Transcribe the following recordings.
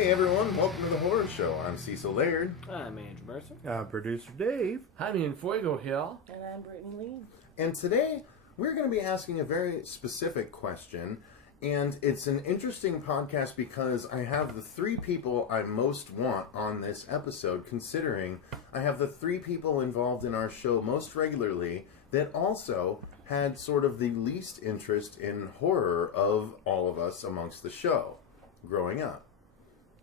Hey everyone, welcome to the Horror Show. I'm Cecil Laird. I'm Andrew Mercer. Producer Dave. Jaime Fuego here. And I'm Brittany Lee. And today we're going to be asking a very specific question. And it's an interesting podcast because I have the three people I most want on this episode, considering I have the three people involved in our show most regularly that also had sort of the least interest in horror of all of us amongst the show growing up.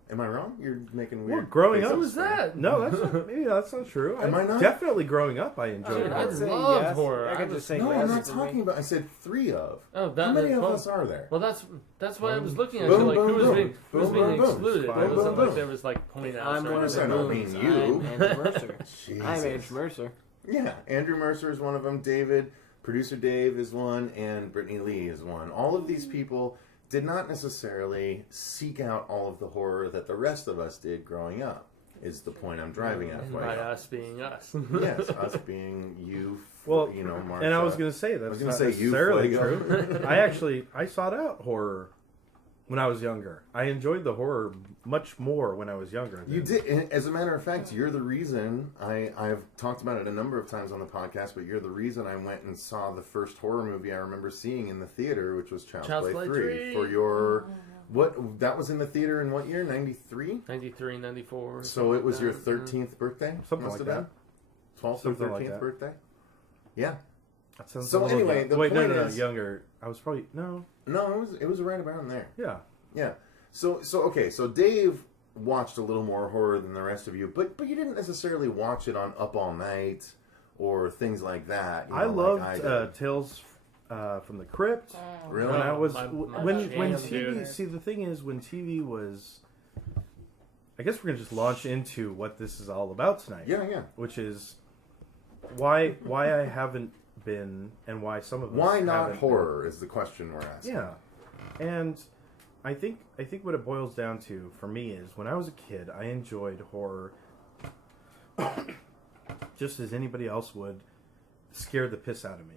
Am I wrong? You're making weird. Well, growing up. What was that? No, that's not true. Am I not? Definitely growing up, I enjoyed Dude, it. I I'd say love yes. horror. I could just say No, yes I'm not to talking me. about. I said three of. Oh, that How many of well, us are there? Well, that's why I was looking at Boom, it. Like, boom, who was boom. being, who was Boom, being boom, boom. excluded? It Boom, wasn't boom, like boom. there was like point out. I'm one of the I don't moons. mean you. I'm Andrew Mercer. Jesus. I'm Andrew Mercer. Yeah, Andrew Mercer is one of them. David, producer Dave is one, and Brittany Lee is one. All of these people did not necessarily seek out all of the horror that the rest of us did growing up, is the point I'm driving at. And by us being us. Yes, us being you, Well, Marsha. and I was going to say that's gonna not say you, necessarily Fuego. true. I sought out horror when I was younger. I enjoyed the horror much more when I was younger. You did. And as a matter of fact, you're the reason, I've talked about it a number of times on the podcast, but you're the reason I went and saw the first horror movie I remember seeing in the theater, which was Child's Play 3. For your, that was in the theater in what year? 93? 93, 94. So it was your 13th birthday? Something must like have been? 12th or Something 13th like that. birthday? Yeah. That sounds So a little anyway, young. the Wait, point no, is- younger. I was probably no. No, it was right around there. Yeah. Yeah. So okay, so Dave watched a little more horror than the rest of you, but you didn't necessarily watch it on Up All Night or things like that. I like loved did. Tales from the Crypt. Really? When I was My when jam, TV. dude. See, the thing is, when TV was, I guess we're gonna just launch into what this is all about tonight. Yeah. Which is why I haven't been, and why some of us Why not haven't horror is the question we're been. asking. Yeah, and I think what it boils down to for me is when I was a kid, I enjoyed horror just as anybody else would. Scared the piss out of me.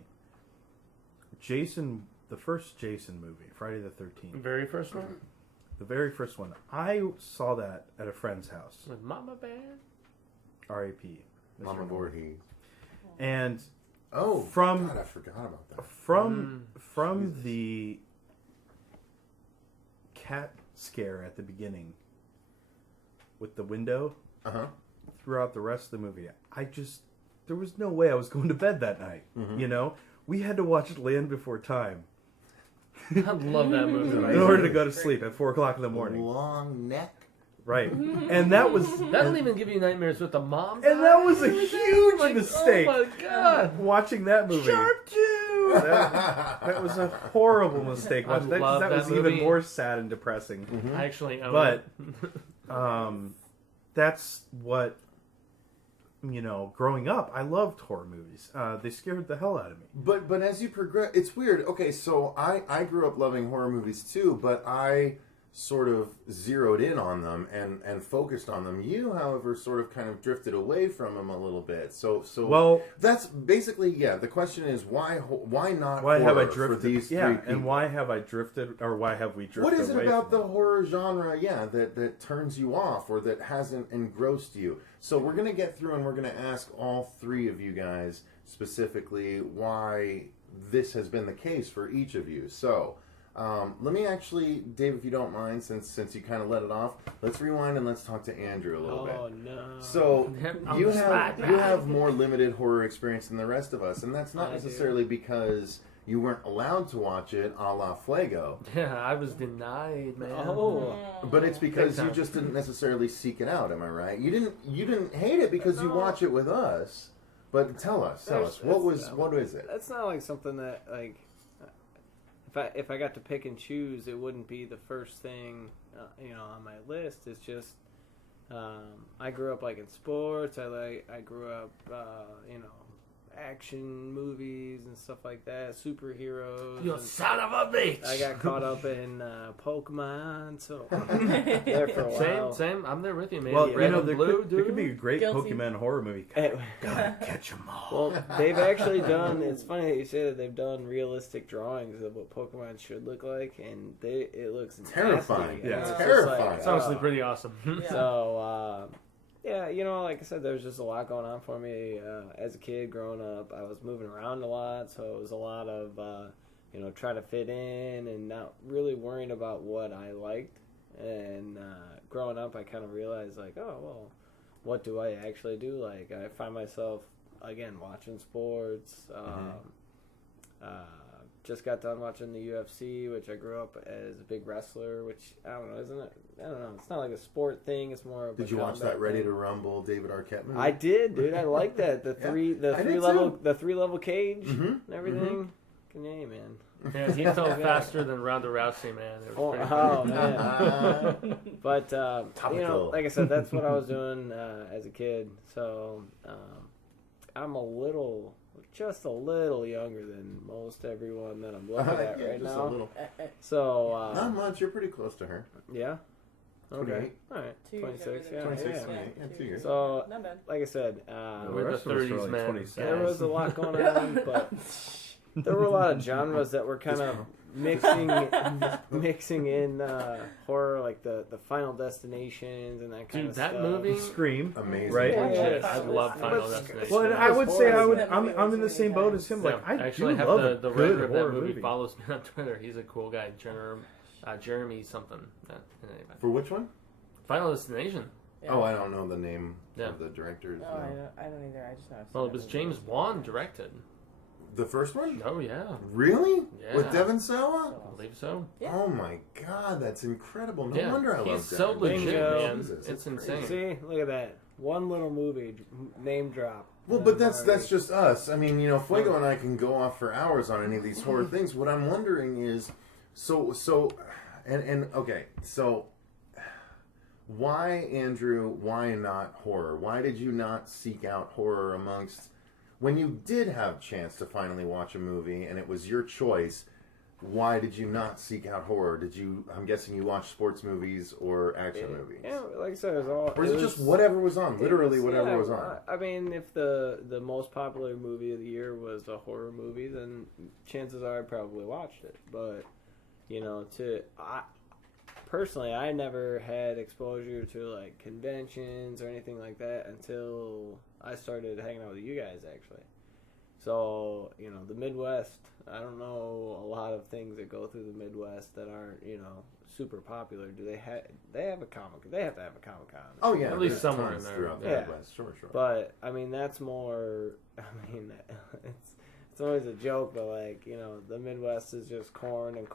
The first Jason movie, Friday the 13th. Very first one? The very first one. I saw that at a friend's house. With Mama Bear? R.A.P. Mr. Mama Norman. Voorhees. And Oh, From- God, I forgot about that. from Jesus. the cat scare at the beginning with the window Uh-huh. throughout the rest of the movie, there was no way I was going to bed that night. Mm-hmm. You know? We had to watch Land Before Time I love that movie. in order to go to sleep at 4 o'clock in the morning. Long neck. Right. And that was That'll even give you nightmares with the mom. and that was a Like, huge mistake. Oh my god. Watching that movie. Sharp Two! That was a horrible mistake. I Watching that, 'cause love that that was movie. even more sad and depressing. I actually own But it. that's what, growing up, I loved horror movies. They scared the hell out of me. But as you progress, it's weird. Okay, so I grew up loving horror movies too, but I sort of zeroed in on them and focused on them. You, however, sort of kind of drifted away from them a little bit. So Well, that's basically, yeah. The question is why not why have I horror for drifted? these three Yeah, people? and why have I drifted, or why have we drifted What is it away about from the horror genre, that turns you off or that hasn't engrossed you? So we're going to get through and we're going to ask all three of you guys specifically why this has been the case for each of you. So let me actually, Dave, if you don't mind, since you kind of let it off, let's rewind and let's talk to Andrew a little bit. Oh no. So I'm you flat, have more limited horror experience than the rest of us, and that's not I do. necessarily because you weren't allowed to watch it a la Fuego. Yeah, I was denied, man. Oh. But it's because Big you time. just didn't necessarily seek it out. Am I right? You didn't hate it because you watch it with us. But tell us, what is it? That's not like something that like. If I got to pick and choose, it wouldn't be the first thing, on my list. It's just I grew up like in sports. I grew up, action movies and stuff like that, superheroes. You and son of a bitch. I got caught up in Pokemon, so there for a while. Same. I'm there with you, man. Well, Red there and blue, could, dude. there could be a great Guilty. Pokemon horror movie. Eh, Gotta catch them all. Well, they've actually done. It's funny that you say that they've done realistic drawings of what Pokemon should look like, and it looks Terrifying. nasty. Yeah, And it's just terrifying. It's honestly pretty awesome. Yeah. So, yeah, like I said, there's just a lot going on for me. As a kid growing up, I was moving around a lot, so it was a lot of, try to fit in and not really worrying about what I liked. And growing up, I kind of realized, like, oh, well, what do I actually do? Like, I find myself, again, watching sports. Just got done watching the UFC, which I grew up as a big wrestler, which, I don't know, isn't it? I don't know. It's not like a sport thing. It's more of Did a you watch combat that Ready thing. to Rumble David Arquette movie? I did, dude. I like that. The I three did level too. the 3-level cage Mhm, and everything. Hey, man. Yeah, he fell faster than Ronda Rousey, man. It was pretty Oh man. But Topical. like I said, that's what I was doing as a kid. So I'm just a little younger than most everyone that I'm looking at Yeah, right just now. a little. So Not much. You're pretty close to her. yeah. Okay. 28. All right. 2 years 26. younger Yeah. than 26, yeah. 28. Yeah, 2 years. So Not bad. like I said, We're the rest of us are 30s, like man. 27. there was a lot going on, but there were a lot of genres that were kind of mixing in horror, like the Final Destinations and that kind Dude, of that stuff. movie. Scream. Amazing. Right? Legit. Yeah. I love Final But- Destination. Well, and I would say That I'm movie in the was same really boat as him. Yeah, Like, I actually do have love the a writer good of that horror movie movie. follows me on Twitter. He's a cool guy, Jeremy something. Anyway. For which one? Final Destination. Yeah. Oh, I don't know the name Yeah. of the directors. No, no. I don't either. I just know. I've seen Well, it that was movie. James Wan directed. The first one? Oh yeah, Really? Yeah. With Devon Sawa? I believe so. Yeah. Oh my god, that's incredible. No Yeah, wonder I love he's so Devon. legit, Bingo. man. Jesus, It's crazy. insane. See, look at that. One little movie, name drop. Well, but that's just us. I mean, Fuego and I can go off for hours on any of these horror things. What I'm wondering is, okay, so why, Andrew, why not horror? Why did you not seek out horror amongst, when you did have a chance to finally watch a movie and it was your choice, why did you not seek out horror? I'm guessing you watched sports movies or action movies? Yeah, like I said, it was all. Or is it just whatever was on? Literally whatever was on. I mean, if the most popular movie of the year was a horror movie, then chances are I probably watched it. But personally, I never had exposure to like conventions or anything like that until I started hanging out with you guys, actually. So the Midwest. I don't know a lot of things that go through the Midwest that aren't super popular. Do they have a comic? They have to have a Comic-Con. Oh yeah, At least there's somewhere tons in there. throughout the Yeah. Midwest. Sure. But I mean, that's more. I mean, it's always a joke, but like the Midwest is just corn, and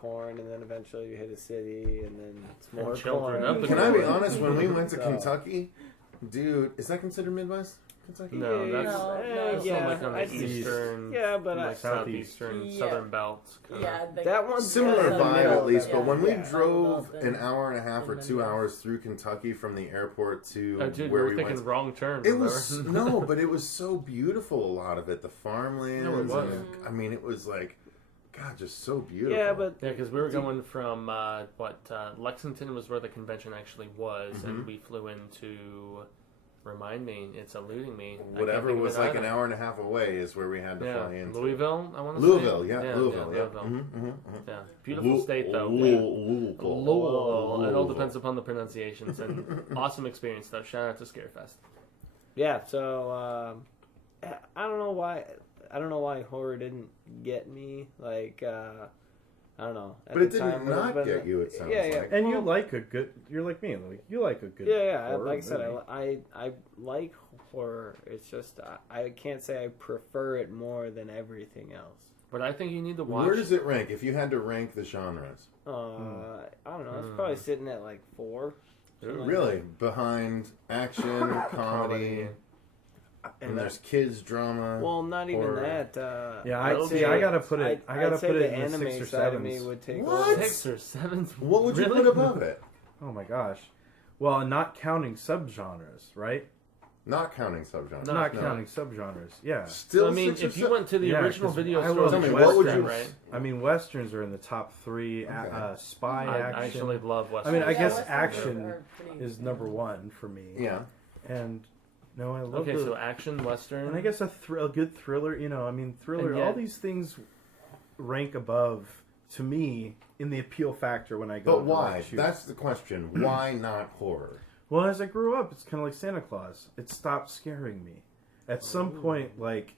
then eventually you hit a city, and then it's more And children corn. up in Can I be honest? When we went to So- Kentucky, dude, is that considered Midwest? Kentucky? No, that's No, that's yeah, like on I'd the say- eastern, Yeah, but like Southeast. southeastern, Yeah. southern belt. Yeah, that one's Similar in the vibe middle, at least, that but when we yeah. drove Southern an belt hour and a half or in the 2 Midwest. hours through Kentucky from the airport to Oh, dude, where we we were thinking went, wrong turn. it was remember? but it was so beautiful. A lot of it, the farmlands. No, it was. and, I mean, it was like, God, just so beautiful. Yeah, but Yeah, because we were going from Lexington was where the convention actually was, Mm-hmm. and we flew into. Remind me, it's eluding me. I can't whatever think of was it like either. an hour and a half away is where we had to fly Yeah, in. Louisville. I want to Louisville, say. yeah, Louisville, yeah. Mm-hmm, Yeah, beautiful state though. Louisville. It all depends upon the pronunciations, and awesome experience though. Shout out to Scarefest. yeah. So I don't know why horror didn't get me. Like I don't know. At But it the didn't time, would have not been- get you, it sounds yeah. like. And Well, you like a good. You're like me. Like you like a good. Yeah. horror Like I said, movie. I like horror. It's just I can't say I prefer it more than everything else. But I think you need to watch. Where does it rank? If you had to rank the genres, I don't know. It's probably sitting at like 4. something like really behind action, comedy, and there's kids drama. that. Well, not even Horror. that. Yeah, I'd I'd say- say I gotta put it. I gotta I'd say put the it in the anime 6 or side of me 7s. would take What? over. 6 or 7. What would you Really? put above it? Oh my gosh. Well, not counting subgenres, right? Not counting subgenres. Not No. counting subgenres. Yeah. Still, So, I mean, 6 or if you 7 went to the Yeah, original 'cause video I store, love like what would Western, you- right? I mean, westerns are in the top 3. Okay. Spy I action. actually love I Western. mean, I Yeah, guess Westerns action are pretty is number 1 for me. Yeah. And no, I love Okay, the. so action, Western. And I guess a good thriller. You know, I mean, thriller. And yet- all these things rank above to me in the appeal factor when I go. But to, why? like, choose. That's the question. Why not horror? Well, as I grew up, it's kind of like Santa Claus. It stopped scaring me. At some point, like,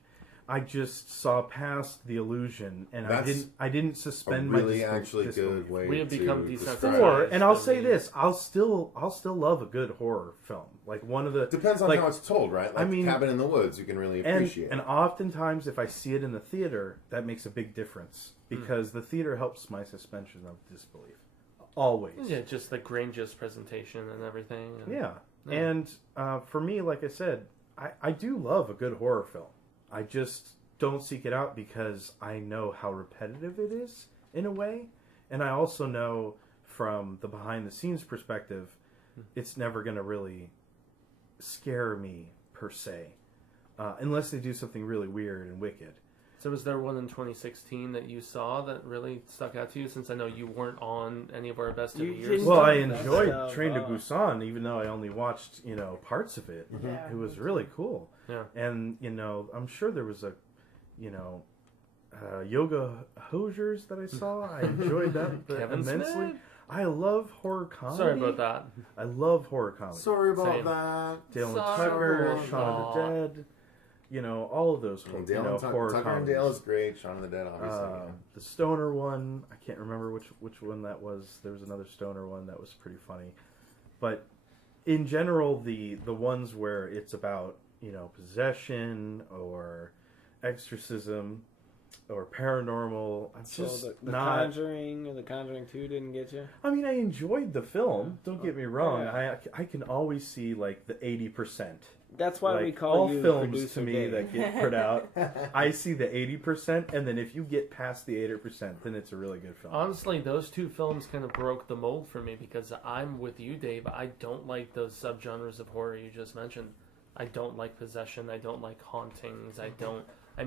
I just saw past the illusion, and That's I didn't A suspend my really disbelief. actually good way We have to become describe desensitized. it. Or, and I'll to say the- this: I'll still love a good horror film. Like one of the Depends on like, how it's told, right? Like I mean- Cabin in the Woods, you can really appreciate. and oftentimes, if I see it in the theater, that makes a big difference Hmm. because the theater helps my suspension of disbelief. Always. Yeah, just the Grange's presentation and everything. And, Yeah. Yeah. And for me, like I said, I do love a good horror film. I just don't seek it out because I know how repetitive it is in a way. And I also know from the behind the scenes perspective, it's never going to really scare me per se. Unless they do something really weird and wicked. So was there one in 2016 that you saw that really stuck out to you? Since I know you weren't on any of our best of You the years. didn't- Well, I That's enjoyed stuff, Train to Busan, even though I only watched, parts of it. Yeah. It was really cool. Yeah. And, I'm sure there was Yoga Hosers that I saw. I enjoyed that Kevin immensely. Smith? I love horror comedy. Sorry about that. I love horror comedy. Sorry about Same. that. Dale and Sorry Tucker, about Shaun of the that. Dead. All of those Well, Dale and horror Tucker and comedies. Dale is great. Shaun of the Dead, obviously. yeah. The stoner one, I can't remember which one that was. There was another stoner one that was pretty funny. But in general, the ones where it's about, possession or exorcism or paranormal, I'm So just the not... Conjuring or the Conjuring 2 didn't get you? I mean, I enjoyed the film. Don't get me wrong. Yeah. I can always see, like, the 80%. That's why Like, we call all you films Producer to me Dave. that get put out, I see the 80%, and then if you get past the 80%, then it's a really good film. Honestly, those two films kind of broke the mold for me because I'm with you, Dave. I don't like those subgenres of horror you just mentioned. I don't like possession. I don't like hauntings. I'm a I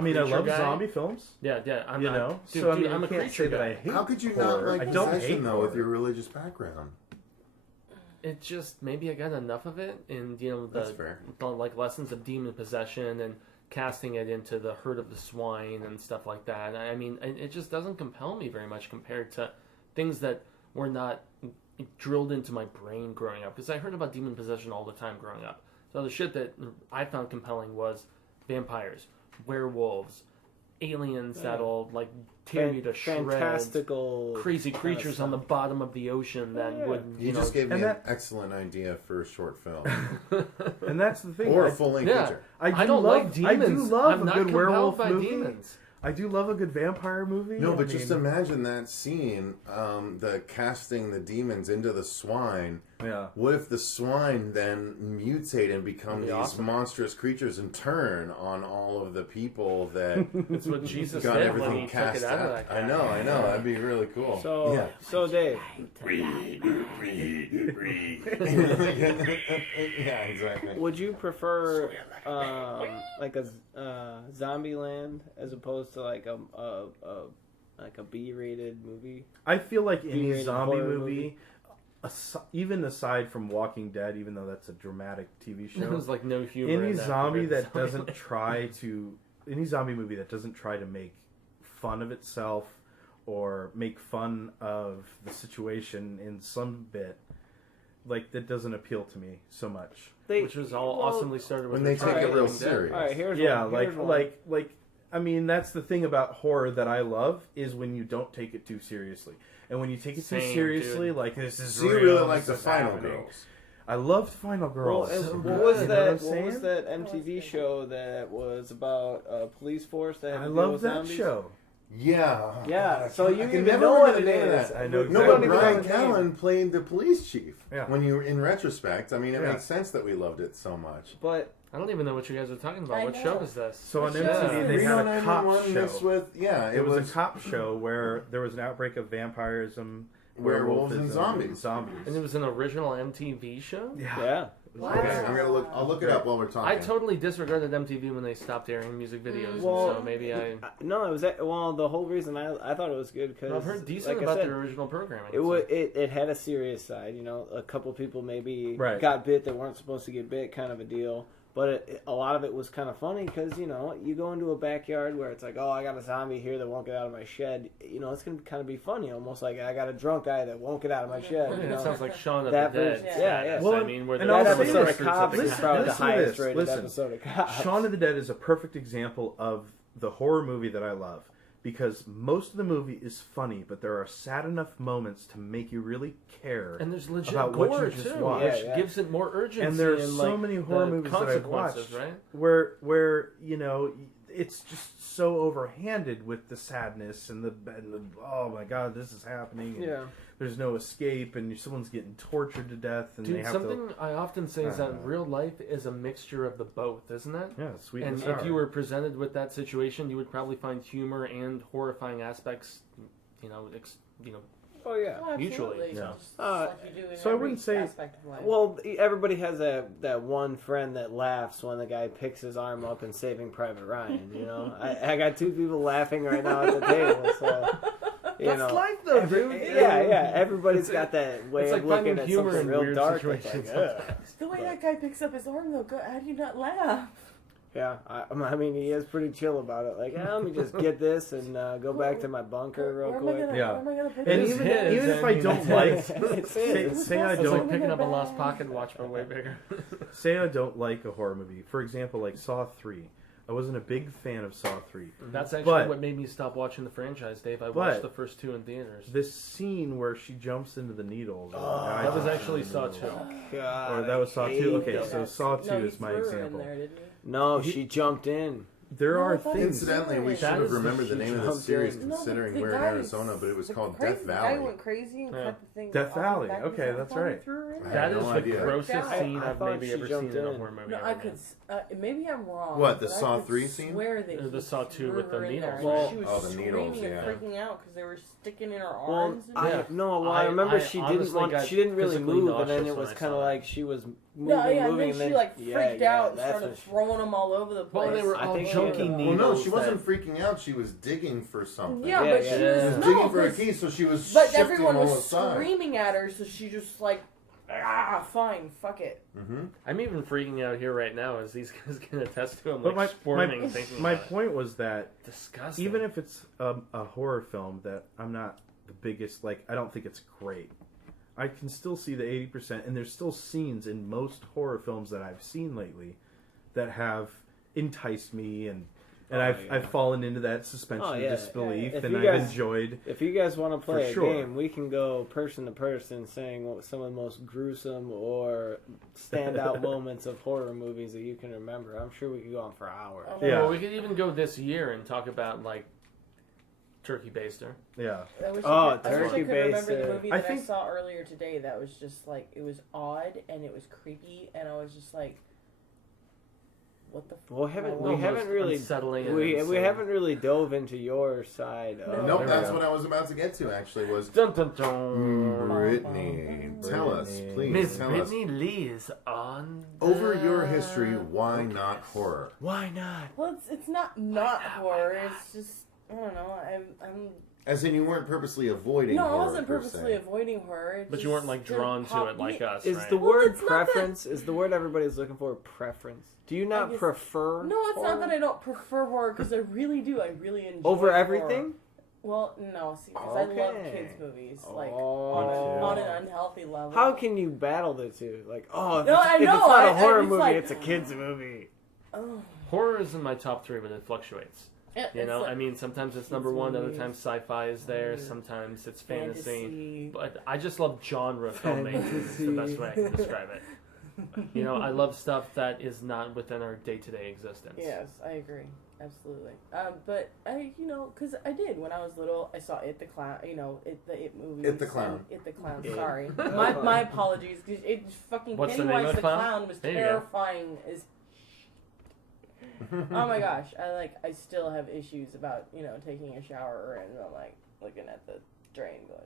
creature love guy. zombie films, Yeah. I'm you not, know. Dude, So dude, I I'm a can't creature say that guy. I hate. How could you horror. not like I don't hate Possession, though, with horror. your religious background? It just maybe I got enough of it, and That's fair. the like lessons of demon possession and casting it into the herd of the swine and stuff like that. I mean, it just doesn't compel me very much compared to things that were not drilled into my brain growing up. Because I heard about demon possession all the time growing up. So the shit that I found compelling was vampires, werewolves, aliens that'll like tear you to shreds. Fantastical. Crazy kind of creatures on the stuff. bottom of the ocean that Yeah. would You just gave me and an that- excellent idea for a short film. And that's the thing. Or a I- full-length Yeah. feature. I don't like demons. I do love I'm a not good compelled werewolf by movie. demons. I do love a good vampire movie. No, I but just mean, imagine that scene, the casting the demons into the swine. yeah. What if the swine then mutate and become That'd these be awesome. monstrous creatures and turn on all of the people that That's what Jesus got did when everything he took cast it out of out? that I guy. know. That'd be really cool. So, yeah. so Dave, Yeah, exactly. would you prefer like a Zombieland as opposed to like a B-rated movie? I feel like any B-rated zombie horror movie, even aside from Walking Dead, even though that's a dramatic TV show, There's like no humor. any in that zombie movie. that doesn't try to, any zombie movie that doesn't try to make fun of itself or make fun of the situation in some bit, like that doesn't appeal to me so much. which was all awesomely started with when they Return take of it the real Living Dead. serious. All right, here's Yeah, one. like Here's one. like I mean, that's the thing about horror that I love is when you don't take it too seriously. And when you take it too Same, seriously, dude. like this is So you real, really this like the is Final happening. Girls. I loved Final Girls. Well, So what good, was you know that? what I'm What was saying? that MTV show that was about a police force that had I to deal love with that zombies? show. Yeah. Yeah, so you I can even never know what remember it the name of is. that. I know No, exactly but what Brian it is. Callen played the police chief. Yeah. When you, in retrospect, I mean, it Yeah. makes sense that we loved it so much. But I don't even know what you guys are talking about. I What know. show is this? So on Yeah. MTV they Reno had a cop 911 mixed show. with, It was a cop show where there was an outbreak of vampirism, Werewolves and werewolfism, zombies. Zombies. And it was an original MTV show? Yeah. yeah, What? Okay, I'll look it up while we're talking. I totally disregarded MTV when they stopped airing music videos, Well, so maybe I. No, it was the whole reason I thought it was good because I've heard decent like about I said, their original programming. it had a serious side. You know, a couple people maybe Right. got bit that weren't supposed to get bit, kind of a deal. But a lot of it was kind of funny because, you know, you go into a backyard where it's like, oh, I got a zombie here that won't get out of my shed. You know, it's going to kind of be funny, almost like I got a drunk guy that won't get out of my shed. You It know? sounds like Shaun of That the Dead. version- yeah. status. Well, I mean, where and they're I'll That say episode this, of Cops is probably the listen to highest this, rated listen. episode of Cops. Shaun of the Dead is a perfect example of the horror movie that I love. Because most of the movie is funny, but there are sad enough moments to make you really care. And there's legit about gore what you just too, watched. which gives it more urgency. And there are so like, many horror the movies that I've consequences, watched right? where you know it's just so overhanded with the sadness and the oh my god, this is happening. And Yeah. there's no escape, and someone's getting tortured to death, and they Dude, have something I often say is that Uh, real life is a mixture of the both, isn't it? to sweet And and sour. if you were presented with that situation, you would probably find humor and horrifying aspects, Oh, yeah. Oh, mutually. absolutely. Yeah. Just like you do in So I every wouldn't say- aspect of life. Well, everybody has that one friend that laughs when the guy picks his arm up in Saving Private Ryan. You know, I got two people laughing right now at the table. So you That's know, life, though, dude. Yeah. Everybody's got that way It's of like looking finding at humor something in real weird dark. situations It's like, ugh. The way that guy picks up his arm, though, how do you not laugh? Yeah, I mean, he is pretty chill about it. Like, let me just get this and go back to my bunker real Where quick. am I gonna pick And it is up? even his, if I I mean, don't like, It's say, his. say I It's like don't picking up a lost pocket watch, but way bigger. say I don't like a horror movie. For example, like Saw 3. I wasn't a big fan of Saw 3. That's actually But- what made me stop watching the franchise, Dave. I but- watched the first two in theaters. This scene where she jumps into the needles. That was actually Saw 2. God, Or that was Saw I 2? hate Okay, that. so Saw 2 No, you is my threw her example. In there, didn't you? No, she jumped in. There No, are I thought things. Incidentally, we That should have is the remembered the name of the jumped series in. No, considering the we're in guy- Arizona, but it was the called crazy Death guy Valley. went crazy and Yeah. cut the thing. Death off the Valley. back of Okay, his that's body, right. threw her in I there. had That is no the idea. grossest I scene I've thought maybe she ever seen jumped in a in. horror movie. No, ever, I man. could. Maybe I'm wrong. What, the but I Saw could 3 scene? Swear that Or the he Saw 2 threw with the her in there. needles. Well- She was Oh, the screaming needles, and yeah. freaking out because they were sticking in her Well, arms. And Yeah. I remember she didn't honestly want. got She didn't really physically move, and then nauseous it when was I kind of saw it. like she was moving, No, yeah, moving, and then she like freaked out and that's started when she- throwing them all over the place. Well, they were I all think she junky ended up- needles. Well, no, she wasn't that- freaking out. She was digging for something. Yeah, Yeah, but yeah, she yeah. She was was no, digging for a 'cause- key, so she was But shifting everyone all was aside. screaming at her, so she just like, fine, fuck it. Mm-hmm. I'm even freaking out here right now as these guys can attest to. I'm But like squirming thinking my about it. point was that Disgusting. even if it's a horror film that I'm not the biggest, like, I don't think it's great. I can still see the 80%, and there's still scenes in most horror films that I've seen lately that have enticed me, and I've fallen into that suspension Oh, of yeah. disbelief, If and you I've guys- enjoyed. If you guys want to play For a sure. game, we can go person to person saying what some of the most gruesome or standout moments of horror movies that you can remember. I'm sure we could go on for hours. Oh, Yeah. Well, we could even go this year and talk about like Turkey Baster. Yeah. I wish Oh, I could Turkey remember Baster. the movie I that I think- saw earlier today that was just like, it was odd and it was creepy and I was just like, what the Well, f- we am I haven't watching? really unsettling. and we insane. haven't really dove into your side. Of, Nope, There we that's go. what I was about to get to, actually, was Dun, dun, dun. Brittany. Tell us, Brittany. please, Miss tell us. Brittany Lee is on. Over your the- history, why not horror? Why not? Well, it's not horror. It's just, I don't know. I'm As in, you weren't purposely avoiding no, horror, I wasn't per purposely se. avoiding horror. It But you just weren't like didn't drawn to pop it like me. us, Is right? the Well, word it's not that- preference? Is the word everybody's looking for preference? Do you not guess- prefer? No, it's horror? not that I don't prefer horror because I really do. I really enjoy over horror. everything. Well, no, see, because I love Okay. kids movies, like Oh. on an unhealthy level. How can you battle the two? Like, oh, if, No, it's, I if it's know, not a I- horror it's movie, like- it's a kids movie. Oh, Horror is in my top 3, but it fluctuates. You it's know, like I mean, sometimes it's number kids' 1, other movies. times sci-fi is there, Yeah. sometimes it's fantasy. fantasy. But I just love genre filmmaking. Is the best way I can describe it. You know, I love stuff that is not within our day-to-day existence. Yes, I agree. Absolutely. But I, because I did when I was little. I saw It the Clown. the It movie. It the Clown. It the Clown. It. Sorry, Oh, my apologies. 'Cause it fucking What's the name Pennywise of the the clown? clown was There you go. terrifying as. Oh my gosh! I still have issues about taking a shower and I'm like looking at the drain going,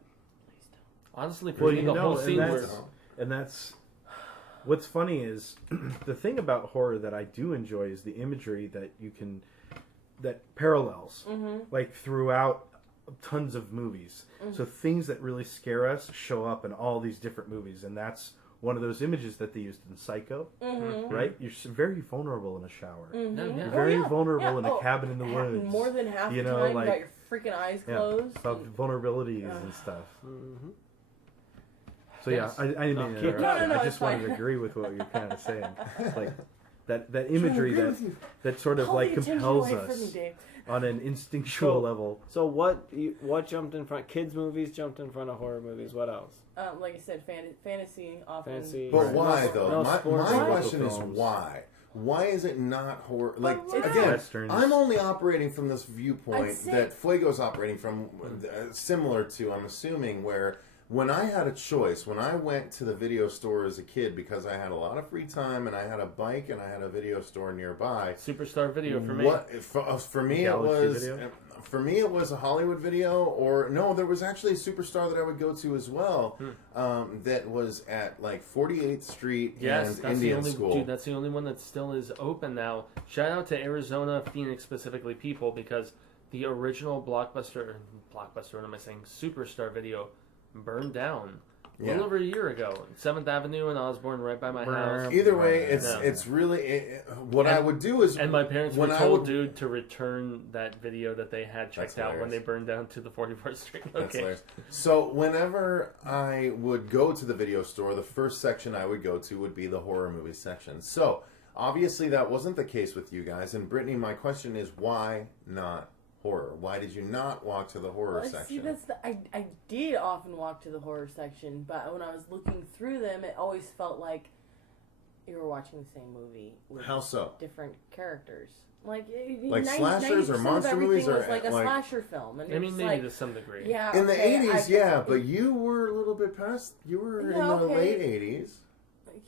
please don't. Honestly, for Well, me, the whole and scene that's, was... and that's What's funny is the thing about horror that I do enjoy is the imagery that parallels like throughout tons of movies. So things that really scare us show up in all these different movies, and that's one of those images that they used in Psycho, right? You're very vulnerable in a shower. You're very vulnerable in a cabin in the woods. More than half the time, you got your freaking eyes closed. About vulnerabilities and stuff. So I didn't mean to interrupt. No, I just wanted to agree with what you're kind of saying. Like that imagery that sort of like compels us on an instinctual level. So what jumped in front? Kids movies jumped in front of horror movies. What else? Like I said, fantasy often. Fantasy. But why though? No, my sports question is films. why? Why is it not horror? Like But again, Westerns. I'm only operating from this viewpoint I'd say- that Fuego's operating from, similar to, I'm assuming, where when I had a choice, when I went to the video store as a kid because I had a lot of free time and I had a bike and I had a video store nearby. Superstar Video for me. For me Galaxy it was Video? for me it was a Hollywood Video, or no, there was actually a Superstar that I would go to as well. That was at like 48th Street Yes, and that's Indian the only School. dude. That's the only one that still is open now. Shout out to Arizona, Phoenix specifically people, because the original Blockbuster. What am I saying? Superstar Video burned down a little over a year ago. 7th Avenue and Osborne, right by my house. Either way, it's really what I would do is, And my parents were when I told, would- dude, to return that video that they had checked That's out when hilarious. they burned down to the 44th Street That's location. hilarious. So whenever I would go to the video store, the first section I would go to would be the horror movie section. So obviously that wasn't the case with you guys. And Brittany, my question is, why not horror? Why did you not walk to the horror See, section? that's I did often walk to the horror section, but when I was looking through them, it always felt like you were watching the same movie with How so? different characters. Like slashers or monster movies, or was like a like- slasher film, and I mean, it's maybe like, to some degree. yeah, In the okay, 80s, yeah, but you were a little bit past. You were Yeah, in the okay. late 80s.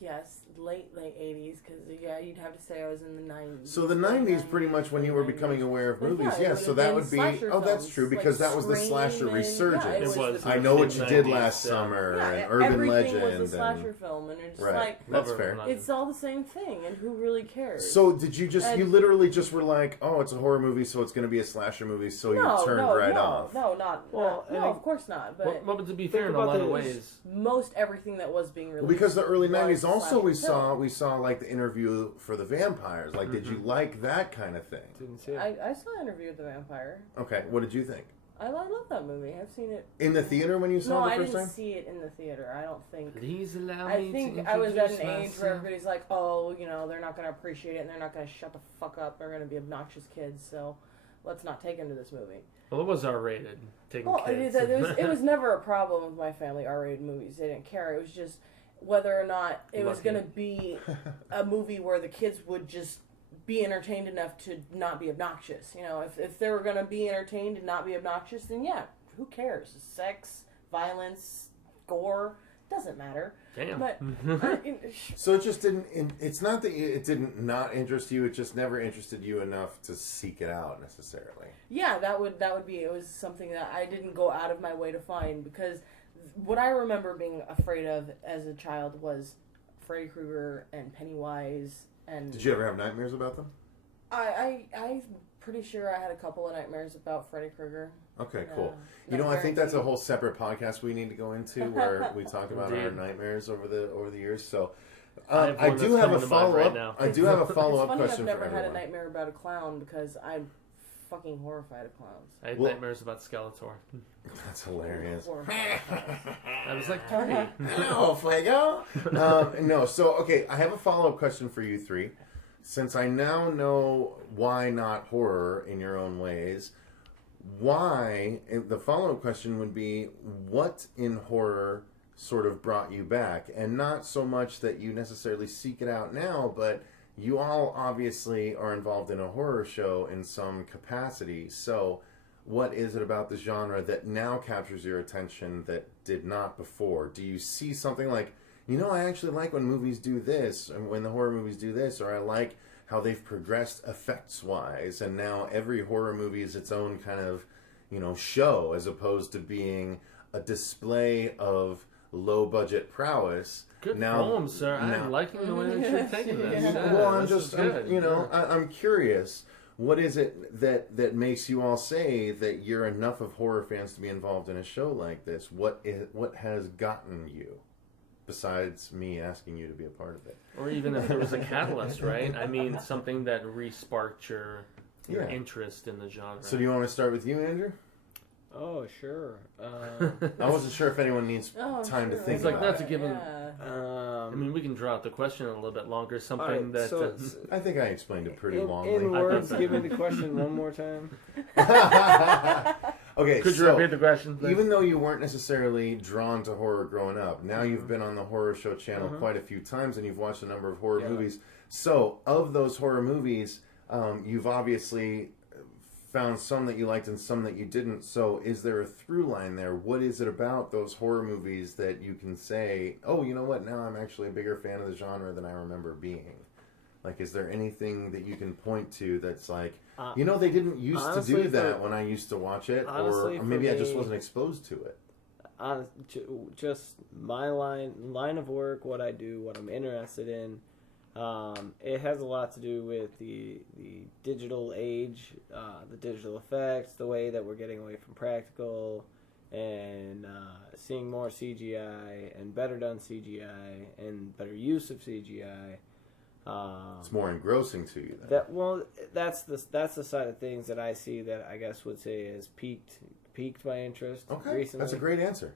yes, late 80s, because you'd have to say I was in the 90s. So the 90s, pretty much when you were becoming aware of But movies, yeah, it yes. So would've that been would be. slasher Oh, that's films, true, like because that was the Scream slasher and- resurgence. yeah, It was. I Know What You Did 90s, Last Summer Yeah, and Urban everything Legend. was a slasher and, film, and it's right, like that's fair. it's all the same thing, and who really cares? So did you just? You And- literally just were like, "Oh, it's a horror movie, so it's going to be a slasher movie," so you turned right off. No, not. Well, no, and of course not. But Well, to be fair, in a about lot of the- ways, most everything that was being released. Because the early was 90s also slasher we saw like the Interview for the Vampires. Like, did you like that kind of thing? Didn't see it. I saw Interview with the Vampire. Okay, what did you think? I love that movie. I've seen it. In the theater when you No, saw it I the first didn't time? see it in the theater. I don't think. please allow me I think to I was at introduce an age where myself. everybody's like, oh, they're not going to appreciate it, and they're not going to shut the fuck up. They're going to be obnoxious kids, so let's not take them to this movie. Well, it was R-rated. Taking Well, kids. it was never a problem with my family, R-rated movies. They didn't care. It was just whether or not it was Lucky. going to be a movie where the kids would just be entertained enough to not be obnoxious. If they were going to be entertained and not be obnoxious, then yeah, who cares? Sex, violence, gore, doesn't matter. Damn. But So it just didn't. It's not that it didn't not interest you. It just never interested you enough to seek it out necessarily. yeah, that would be. It was something that I didn't go out of my way to find, because what I remember being afraid of as a child was Freddy Krueger and Pennywise. And Did you ever have nightmares about them? I'm pretty sure I had a couple of nightmares about Freddy Krueger. Okay, Yeah, cool. not I think that's a guaranteed. whole separate podcast we need to go into where we talk about our Indeed. nightmares over the years. So I have I one do that's have a coming to mind follow right up. now. I do have a follow It's up funny question I've for never had a everyone. nightmare about a clown, because I'm fucking horrified of clowns. I had Well- nightmares about Skeletor. That's hilarious. Horrified. I was like 3. Hello, Fuego. No, so okay, I have a follow up question for you three. Since I now know why not horror in your own ways, the follow up question would be, what in horror sort of brought you back? And not so much that you necessarily seek it out now, but you all obviously are involved in a horror show in some capacity. So what is it about the genre that now captures your attention that did not before? Do you see something like, I actually like when movies do this, and when the horror movies do this, or I like how they've progressed effects-wise, and now every horror movie is its own kind of, show, as opposed to being a display of low budget prowess. Good now, poem, sir. I'm liking the way that you're taking this. Yeah. Yeah, well, I'm this is just, good. I'm curious. What is it that makes you all say that you're enough of horror fans to be involved in a show like this? What has gotten you, besides me asking you to be a part of it? Or even if there was a catalyst, right? I mean, something that re-sparked your interest in the genre. So do you want to start with you, Andrew? Oh, sure. I wasn't sure if anyone needs time to think It's like about that's it. a given. Yeah. I mean, we can draw out the question a little bit longer. Something Alright, that. so I think I explained it pretty in longly. words, give me the question one more time. Okay, Could you so repeat the question, please? even though you weren't necessarily drawn to horror growing up, now you've been on the horror show channel quite a few times and you've watched a number of horror movies. So, of those horror movies, you've obviously found some that you liked and some that you didn't. So, is there a through line there? What is it about those horror movies that you can say, oh, you know what, now I'm actually a bigger fan of the genre than I remember being? Like, is there anything that you can point to that's like, they didn't used to do that when I used to watch it, or maybe I just wasn't exposed to it? Just my line of work, what I do, what I'm interested in. It has a lot to do with the digital age, the digital effects, the way that we're getting away from practical, and seeing more CGI and better done CGI and better use of CGI. It's more engrossing to you then. That's the side of things that I see that I guess would say has piqued my interest recently. That's a great answer.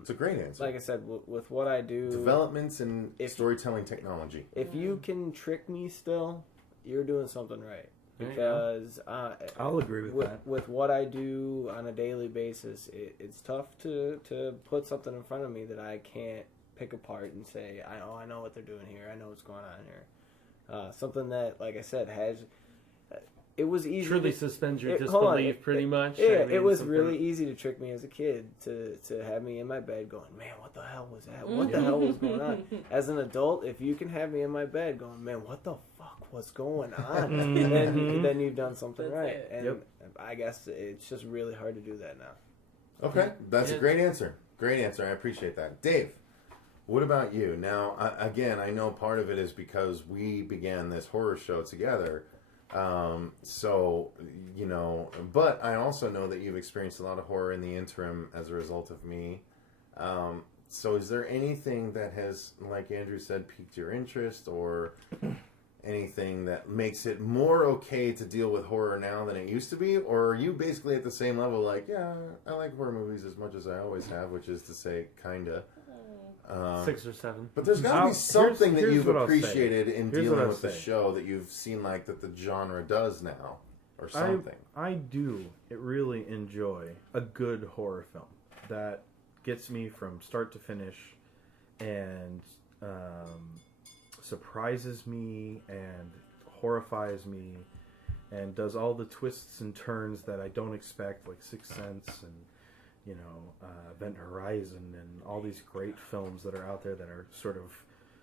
It's a great answer. Like I said, with what I do, developments in storytelling technology. If you can trick me still, you're doing something right. Because I'll agree with that. With what I do on a daily basis, it's tough to put something in front of me that I can't pick apart and say, I know what they're doing here. I know what's going on here. Something that, like I said, it was easy. Truly suspends your disbelief, pretty much. Yeah, I mean, it was really easy to trick me as a kid to have me in my bed going, man, what the hell was that? What the hell was going on? As an adult, if you can have me in my bed going, man, what the fuck was going on? then you've done something right. And I guess it's just really hard to do that now. Okay, that's a great answer. Great answer. I appreciate that. Dave, what about you? Now, again, I know part of it is because we began this horror show together. But I also know that you've experienced a lot of horror in the interim as a result of me. So is there anything that has, like Andrew said, piqued your interest, or anything that makes it more okay to deal with horror now than it used to be? Or are you basically at the same level, like, yeah, I like horror movies as much as I always have, which is to say, kinda. 6 or 7. But there's got to be something that you've what I'll appreciated in Here's dealing what I'll with the say. show that you've seen, like, that the genre does now, or something. I do really enjoy a good horror film that gets me from start to finish and surprises me and horrifies me and does all the twists and turns that I don't expect, like Sixth Sense and Event Horizon and all these great films that are out there that are sort of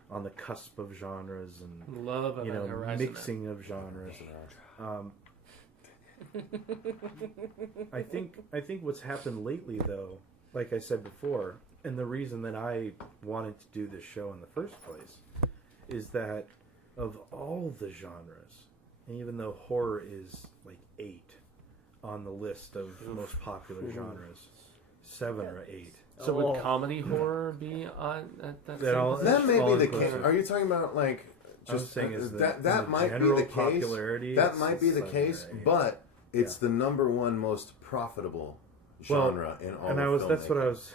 on the cusp of genres and Love Event Horizon, mixing of genres. I think what's happened lately, though, like I said before, and the reason that I wanted to do this show in the first place, is that of all the genres, and even though horror is like 8 on the list of most popular genres, 7 or 8. So would comedy horror be on that? That may be the case. Are you talking about, like, just saying is that might be the case. That might be the case, but it's the number one most profitable genre in all. And that's what I was.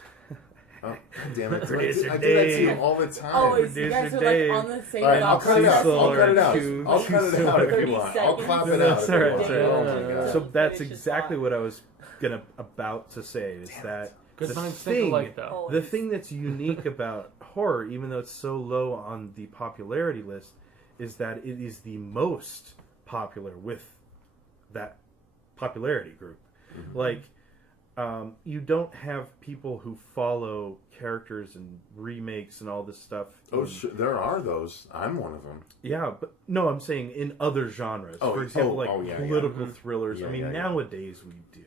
Oh, damn it! Producer I do that to you Dave. all the time. Oh, you guys are like on the same All right, I'll cut it out. Cecil I'll cut it out. or I'll cut it out if you 30 want. I'll clap seconds. it out. That's all right. if you That's all want. right. Oh my God. So that's Finish his exactly thought. what I was about to say. Is that Good the times think thing? alike, though. Oh, The thing that's unique about horror, even though it's so low on the popularity list, is that it is the most popular with that popularity group. Mm-hmm. Like, you don't have people who follow characters and remakes and all this stuff. Oh, there are those. I'm one of them. Yeah, but no, I'm saying in other genres. For example, political thrillers. Yeah, I mean, yeah. nowadays we do.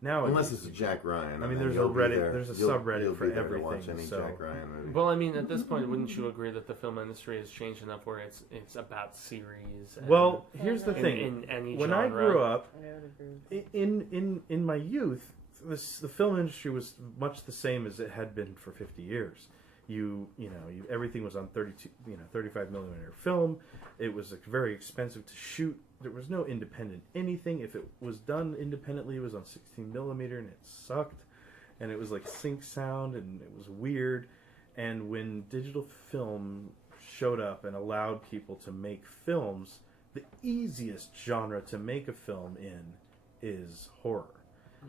nowadays. Unless it's a Jack Ryan. I mean, and there's then a you'll be Reddit, there. there's a You'll subreddit be for there to everything. watch any So, Jack Ryan movie. Well, I mean, at this point, wouldn't you agree that the film industry has changed enough where it's about series? And well, here's the in- thing. in any When genre. I grew up, I would agree. in my youth, the film industry was much the same as it had been for 50 years. Everything was on 35 millimeter film. It was very expensive to shoot. There was no independent anything. If it was done independently, it was on 16 millimeter, and it sucked. And it was like sync sound, and it was weird. And when digital film showed up and allowed people to make films, the easiest genre to make a film in is horror.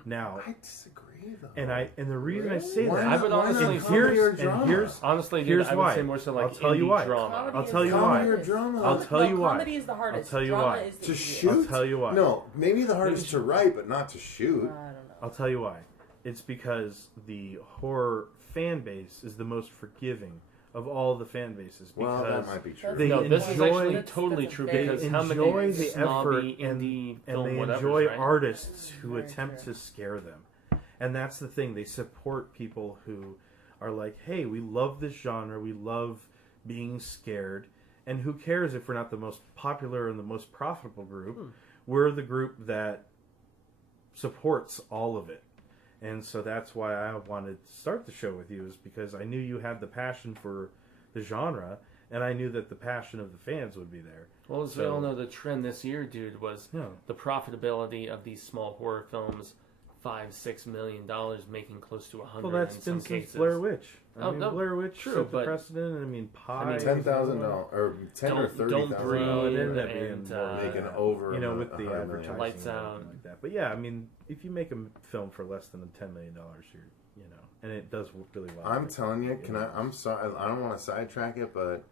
Now, I disagree, though. and the reason I say Why that, I would not- why honestly- not and comedy or here's drama? Honestly, dude, here's I would why. say more so like I'll tell you indie why. drama. Comedy I'll is tell you the why. Comedy or hardest. drama? I'll tell you why. Comedy is the hardest. I'll tell you Drama why. is the To easiest. shoot? I'll tell you why. No, maybe the hardest to write, but not to shoot. I don't know. I'll tell you why. It's because the horror fan base is the most forgiving of all the fan bases. Well, Because that might be true. They No, this is enjoy- actually That's totally a true very- because they how enjoy many the effort snobby and indie and film they whatevers, enjoy right? artists who Very attempt true. to scare them. And that's the thing. They support people who are like, hey, we love this genre. We love being scared. And who cares if we're not the most popular and the most profitable group? We're the group that supports all of it. And so that's why I wanted to start the show with you, is because I knew you had the passion for the genre, and I knew that the passion of the fans would be there. Well, as we So- all know, the trend this year, dude, was Yeah. the profitability of these small horror films. $5-6 million, making close to 100 Well, that's in some been since cases. Blair Witch. Oh, no, Blair Witch true, set the but- precedent. And I mean, Pie. $10,000 or 10 or Don't 30,000. breathe Well, it ended up and being more Making over you know, with the 100 million. advertising Lights and out. everything like that. But yeah, I mean, if you make a film for less than $10 million, and it does work really well. I'm telling you, I'm sorry, I don't want to sidetrack it, but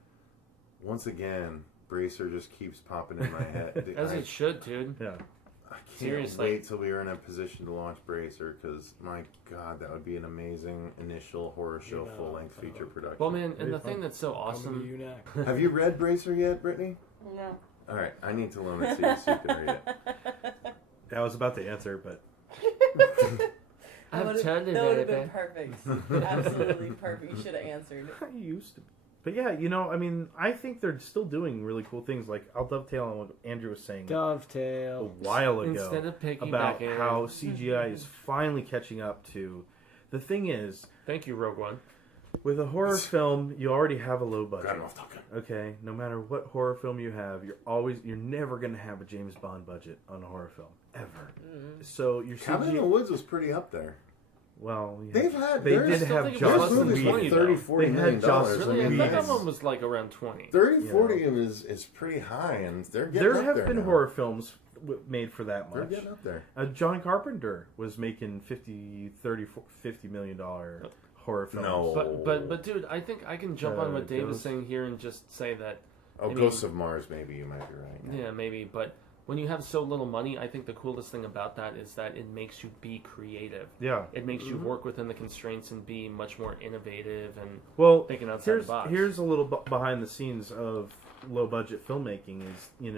once again, Bracer just keeps popping in my head. As it should, dude. Yeah. I can't Seriously. wait till we are in a position to launch Bracer, because my God, that would be an amazing initial horror show know, full-length feature production. Well, man, and Very the fun. thing that's so Coming to awesome. you next. Have you read Bracer yet, Brittany? No. All right, I need to loan it to you so you can read it. I was about to answer, but I've That totally would read have it, been perfect. Absolutely perfect. You should have answered. I used to. But yeah, I mean, I think they're still doing really cool things. Like, I'll dovetail on what Andrew was saying a Dovetail. while ago Instead of about piggybacking. how CGI is finally catching up to. The thing is, Thank you, Rogue One. with a horror film, you already have a low God, budget. I'm off talking. Okay, no matter what horror film you have, you're never going to have a James Bond budget on a horror film ever. So your Cabin in the CGI, Woods was pretty up there. well, yeah. They've had They there's- did still have think it was Joss less than movies Whedon. 20, like 30, though. 40 They had million Joss dollars. Really? I Whedon. thought that Yes. one was like around 20. 30, You 40 is pretty high, and they're getting There up have there been now. horror films made for that They're much. getting up there. John Carpenter was making $50 million horror films. No. But dude, I think I can jump on what Dave was Ghost. saying here and just say that. Oh, I mean- Ghosts of Mars, maybe you might be right. Yeah, maybe. But when you have so little money, I think the coolest thing about that is that it makes you be creative. Yeah. It makes you work within the constraints and be much more innovative and Well, thinking outside the box. here's a little behind the scenes of low budget filmmaking. Is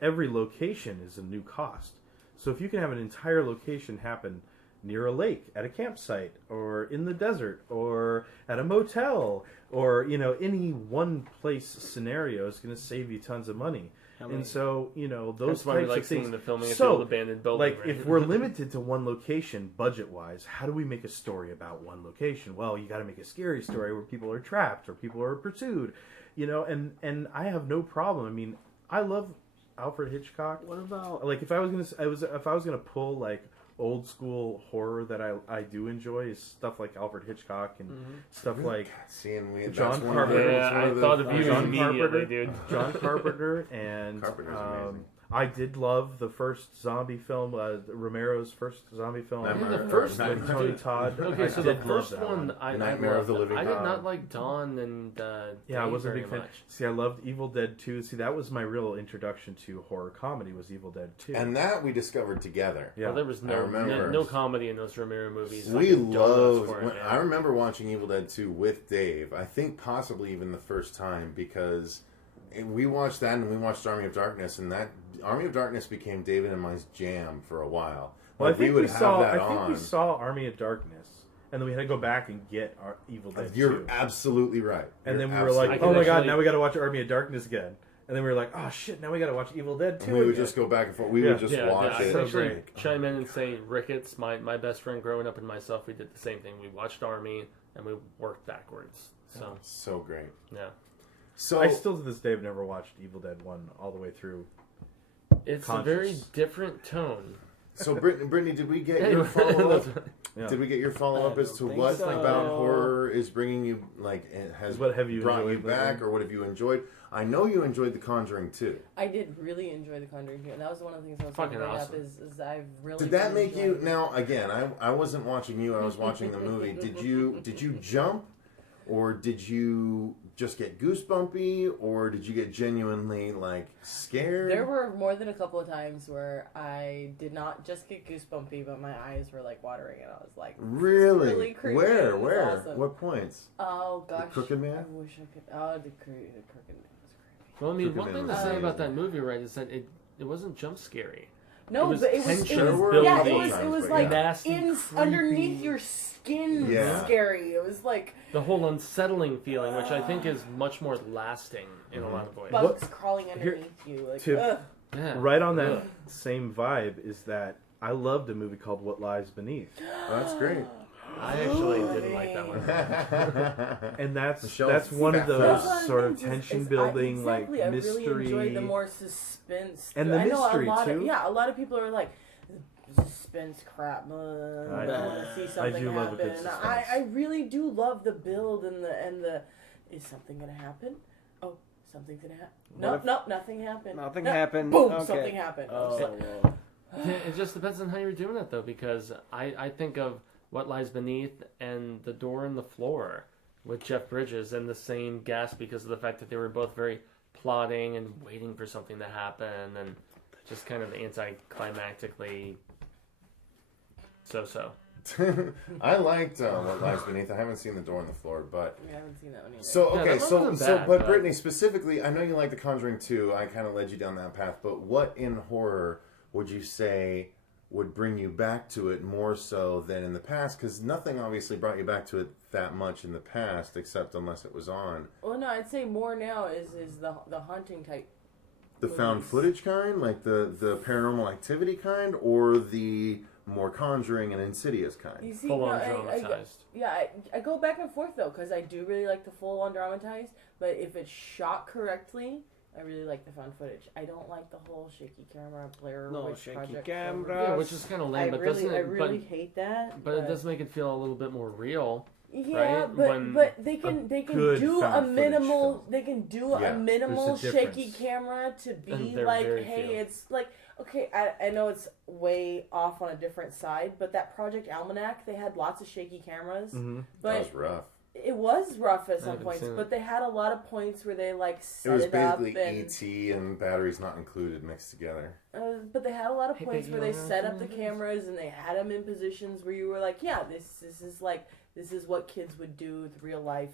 every location is a new cost. So if you can have an entire location happen near a lake, at a campsite, or in the desert, or at a motel, or any one place scenario is going to save you tons of money. And so those That's why we types like of seeing things. the filming at the So, old abandoned building. like, right? if we're limited to one location budget-wise, how do we make a story about one location? Well, you got to make a scary story where people are trapped or people are pursued, and I have no problem. I mean, I love Alfred Hitchcock. What about Like, if I was gonna pull like old school horror that I do enjoy is stuff like Alfred Hitchcock and stuff like Seeing we John that's one of Carpenter. the- yeah, that's one I of the- thought of you John immediately, Carpenter. dude. John Carpenter and Carpenter's amazing. I did love the first zombie film, Romero's first zombie film. Nightmare- the first or with Nightmare- Tony Todd. Okay, I so the did love first that one, I Nightmare of the loved. Living I did Dog. not like Dawn and Yeah, I Dave wasn't a very big fan. much. See, I loved Evil Dead 2. See, that was my real introduction to horror comedy. Was Evil Dead 2. And that we discovered together. yeah, Well, there was I no remember. comedy in those Romero movies. We Fucking donuts loved. for it, man. I remember watching Evil Dead 2 with Dave. I think possibly even the first time, because we watched that and we watched Army of Darkness, and that Army of Darkness became David and my jam for a while. Well, I Like, we think would we have saw. that I think on. we saw Army of Darkness, and then we had to go back and get our Evil Dead You're 2. absolutely right. And then You're we were like, absolutely "Oh my god, actually- now we got to watch Army of Darkness again." And then we were like, "Oh shit, now we got to watch Evil Dead 2." And we would again." just go back and forth. We Yeah. would just Yeah, watch I it. can actually great. chime in and say Ricketts, my best friend growing up, and myself, we did the same thing. We watched Army and we worked backwards. So So great. yeah, So I still to this day have never watched Evil Dead 1 all the way through. it's a Conscious. very different tone. So Brittany, did we get your Anyway, follow up? Yeah. Did we get your follow up I as to don't think what so. about horror is bringing you has What have you brought you enjoyed back, lately? or what have you enjoyed? I know you enjoyed The Conjuring too. I did really enjoy The Conjuring 2, and that was one of the things I was Fucking going to bring awesome. up is I've really Did that really make you? enjoyed- Now again, I wasn't watching you. I was watching the movie. Did you jump, or did you just get goosebumpy, or did you get genuinely like scared? There were more than a couple of times where I did not just get goosebumpy, but my eyes were like watering, and I was like, Really? really creepy. Where? It was Where? awesome. What points? "Oh gosh, Crooked Man? I wish I could." Oh, the Crooked Man was creepy. Well, I mean, Crooked one Man thing to was say amazing. about that movie, right, is that it wasn't jump scary. No, It was but it was tension building. yeah, Couple it was times, but like yeah. Nasty, underneath creepy. your skin, Yeah. scary. It was like The whole unsettling feeling, which I think is much more lasting in a lot of ways. bugs crawling underneath you. Like, to- ugh. Yeah. Right on that Ugh. same vibe is that I loved a movie called What Lies Beneath, Oh, that's great. I actually didn't like that one. and that's Michelle's one of fat those That's one of the sort of things is- tension is building, exactly, like I mystery. really enjoy the more suspense. And the I know mystery, a lot too. Of, a lot of people are like, suspense crap. I want to see something do love a good happen. suspense. I really do love the build and the. Is something gonna happen? Oh, something's gonna happen. What Nope, nothing happened. Nothing No, happened. Boom, Okay. something happened. I was Oh, like, well. Yeah, it just depends on how you're doing it, though, because I think of What Lies Beneath and The Door in the Floor with Jeff Bridges in the same gasp because of the fact that they were both very plotting and waiting for something to happen and just kind of anticlimactically so-so. I liked What Lies Beneath. I haven't seen The Door on the Floor, but we haven't seen that one either. so Yeah, okay, that so wasn't so bad, but but- Brittany specifically, I know you like The Conjuring 2. I kind of led you down that path, but what in horror would you say would bring you back to it more so than in the past? Because nothing obviously brought you back to it that much in the past, except unless it was on Well, no, I'd say more now is the haunting type. the found Movies. footage kind, like the paranormal activity kind, or the more Conjuring and Insidious kind. You see, Full-on no, dramatized. I go back and forth though because I do really like the full on dramatized, but if it's shot correctly, I really like the found footage. I don't like the whole shaky camera Blair No Witch shaky Project. camera. Yeah, which is kind of lame, I but really, doesn't I it? really hate that. But it does make it feel a little bit more real. Yeah, right? but When but they can good do a found footage minimal film. they can do Yeah, a minimal there's a shaky difference. camera to And be they're like, very hey, few. it's like okay, I know it's way off on a different side, but that Project Almanac they had lots of shaky cameras, Mhm. but That was rough. it was rough at some haven't points, seen it. but they had a lot of points where they like It set was it, up basically and ET and batteries not included mixed together. but they had a lot of Hey, points baby, where they you wanna set know up the what it is? cameras and they had them in positions where you were like, yeah, this is like this is what kids would do with real life,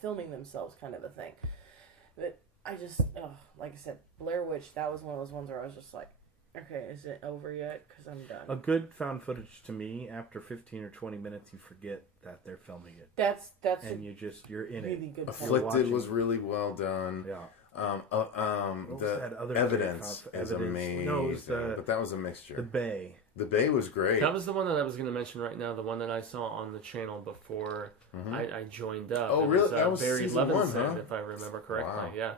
filming themselves kind of a thing. But I just, like I said, Blair Witch, that was one of those ones where I was just like, okay, is it over yet? Because I'm done. A good found footage to me, after 15 or 20 minutes, you forget that they're filming it, That's and you're in really it. good. Afflicted watching- was really well done. Yeah. What was that other Evidence movie? is Evidence. amazing, No, it was but that was a mixture. The Bay. The Bay was great. That was the one that I was going to mention right now, the one that I saw on the channel before I joined up. Oh, It really? Was, That was Barry season one, Levinson, huh? if I remember correctly. Wow. Yeah.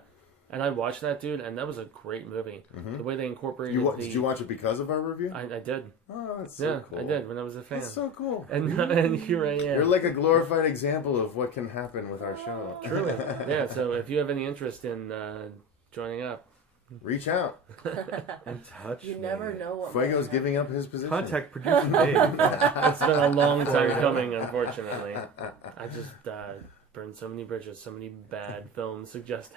And I watched that, dude, and that was a great movie. The way they incorporated Did you watch it because of our review? I did. Oh, that's so Yeah, cool. I did when I was a fan. That's so cool. And here I am. You're like a glorified example of what can happen with our show. Truly. Yeah, so if you have any interest in joining up, Reach out. In touch. You never know what. Fuego's might giving up his position. Contact producer Dave. it's been a long time coming, unfortunately. I just burned so many bridges, so many bad films suggested.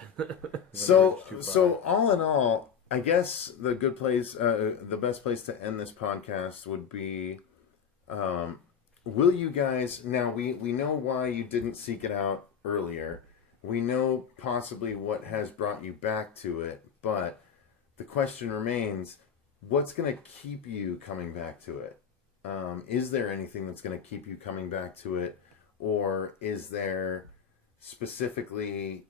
So all in all, I guess the good place, the best place to end this podcast would be, will you guys, now we know why you didn't seek it out earlier. We know possibly what has brought you back to it, but the question remains, what's going to keep you coming back to it? Is there anything that's going to keep you coming back to it? Or is there specifically,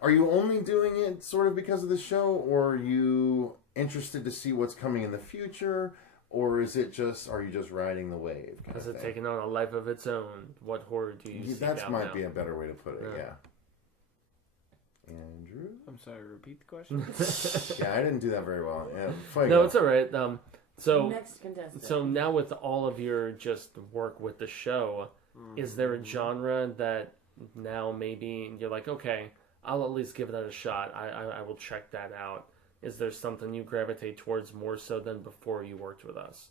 are you only doing it sort of because of the show? Or are you interested to see what's coming in the future? Or is it are you just riding the wave? Is it taking on a life of its own? What horror do you see That might now? be a better way to put it, yeah. Andrew? I'm sorry, repeat the question. Yeah, I didn't do that very well. Yeah, Fuego. No, it's all right. Next contestant. So now with all of your just work with the show, is there a genre that now maybe you're like, okay, I'll at least give that a shot. I will check that out. Is there something you gravitate towards more so than before you worked with us?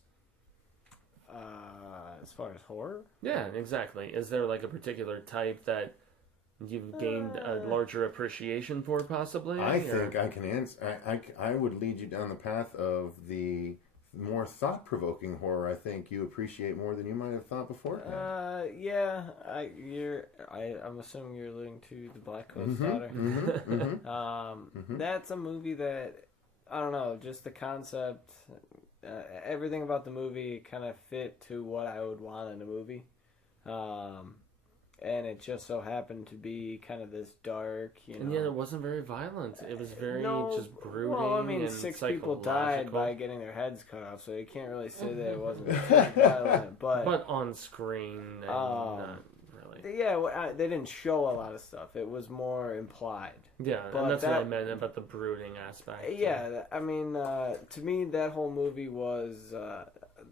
As far as horror? Yeah, exactly. Is there like a particular type that you've gained a larger appreciation for, possibly? I think I can answer. I would lead you down the path of the more thought-provoking horror. I think you appreciate more than you might have thought before. Yeah. I'm assuming you're alluding to The Black Coat's Daughter. That's a movie that, I don't know, just the concept, everything about the movie kind of fit to what I would want in a movie. And it just so happened to be kind of this dark, And yet it wasn't very violent. It was very just brooding. Well, I mean, and 6 people died by getting their heads cut off, so you can't really say that it wasn't violent. But on screen, and not really. Yeah, they didn't show a lot of stuff. It was more implied. Yeah, But and that's what I meant about the brooding aspect. Yeah, I mean, to me, that whole movie was,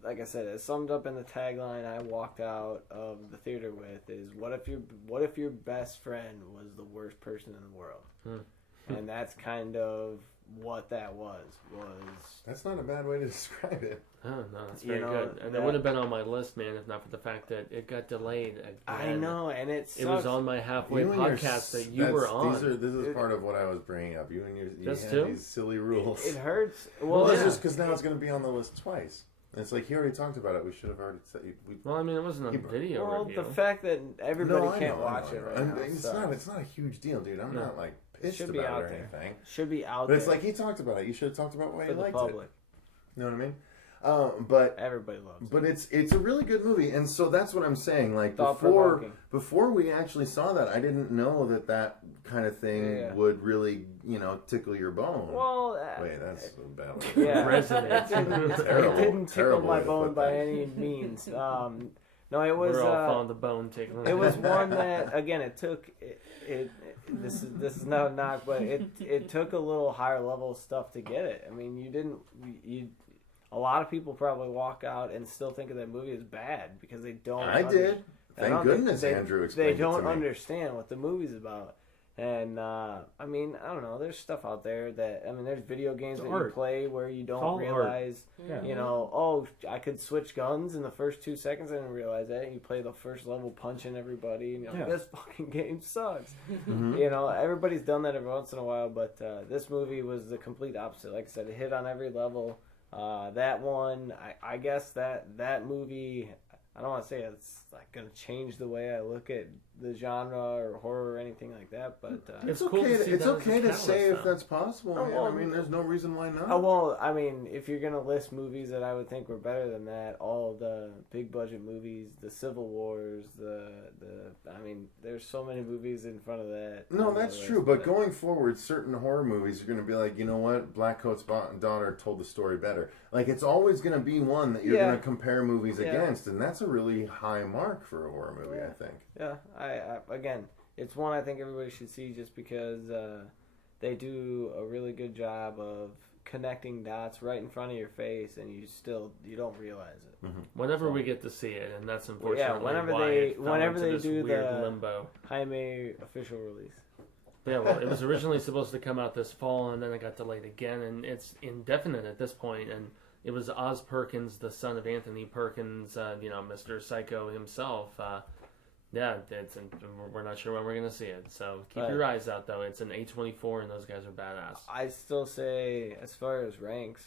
like I said, it summed up in the tagline I walked out of the theater with is, what if your best friend was the worst person in the world? And that's kind of what that was. That's not a bad way to describe it. Oh, no, that's very good. And it would have been on my list, man, if not for the fact that it got delayed again. I know, and it sucks. It was on my halfway podcast that you were on. This is part of what I was bringing up. You Just had two? these silly rules. It hurts. Well, it's just because now it's going to be on the list twice. And it's like, he already talked about it. We should have already said... Well, I mean, it wasn't on video review. The fact that everybody can't watch it right now. It's not a huge deal, dude. I'm not, like, pissed should be about out it or there. anything. Should be out But there. it's like, he talked about it. You should have talked about why for you the liked public. it. You know what I mean? But Everybody loves it. But it's a really good movie, and so that's what I'm saying. Like before we actually saw that, I didn't know that kind of thing would really tickle your bone. Well, wait, that's a bad one. Yeah, resonates. It didn't tickle my bone by any means. No, it was. We're all on the bone tickling. It was one that again. It took it. This is not a knock, but it took a little higher level stuff to get it. I mean, you. A lot of people probably walk out and still think of that movie as bad because they don't. I did. Thank goodness Andrew explained it to me. They don't understand what the movie's about. And, I mean, I don't know. There's stuff out there that, I mean, there's video games that you play where you don't realize, I could switch guns in the first 2 seconds. I didn't realize that. And you play the first level punching everybody, and you're like, this fucking game sucks. Everybody's done that every once in a while, but this movie was the complete opposite. Like I said, it hit on every level. That one, I guess that movie, I don't want to say it's like going to change the way I look at the genre or horror or anything like that, but it's okay to say if that's possible. I mean, there's no reason why not. Well, I mean, if you're going to list movies that I would think were better than that, all the big budget movies, the Civil Wars, I mean, there's so many movies in front of that. No, that's true, but going forward, certain horror movies are going to be like, you know what, Black Coat's Daughter told the story better. Like, it's always going to be one that you're going to compare movies against, and that's a really high mark for a horror movie, I think. Yeah, again, it's one I think everybody should see just because they do a really good job of connecting dots right in front of your face, and you don't realize it. Mm-hmm. Whenever we get to see it, and that's unfortunately whenever they do the limbo. Jaime official release. Yeah, well, it was originally supposed to come out this fall, and then it got delayed again, and it's indefinite at this point. And it was Oz Perkins, the son of Anthony Perkins, Mr. Psycho himself. We're not sure when we're going to see it. So keep your eyes out, though. It's an A24, and those guys are badass. I still say, as far as ranks,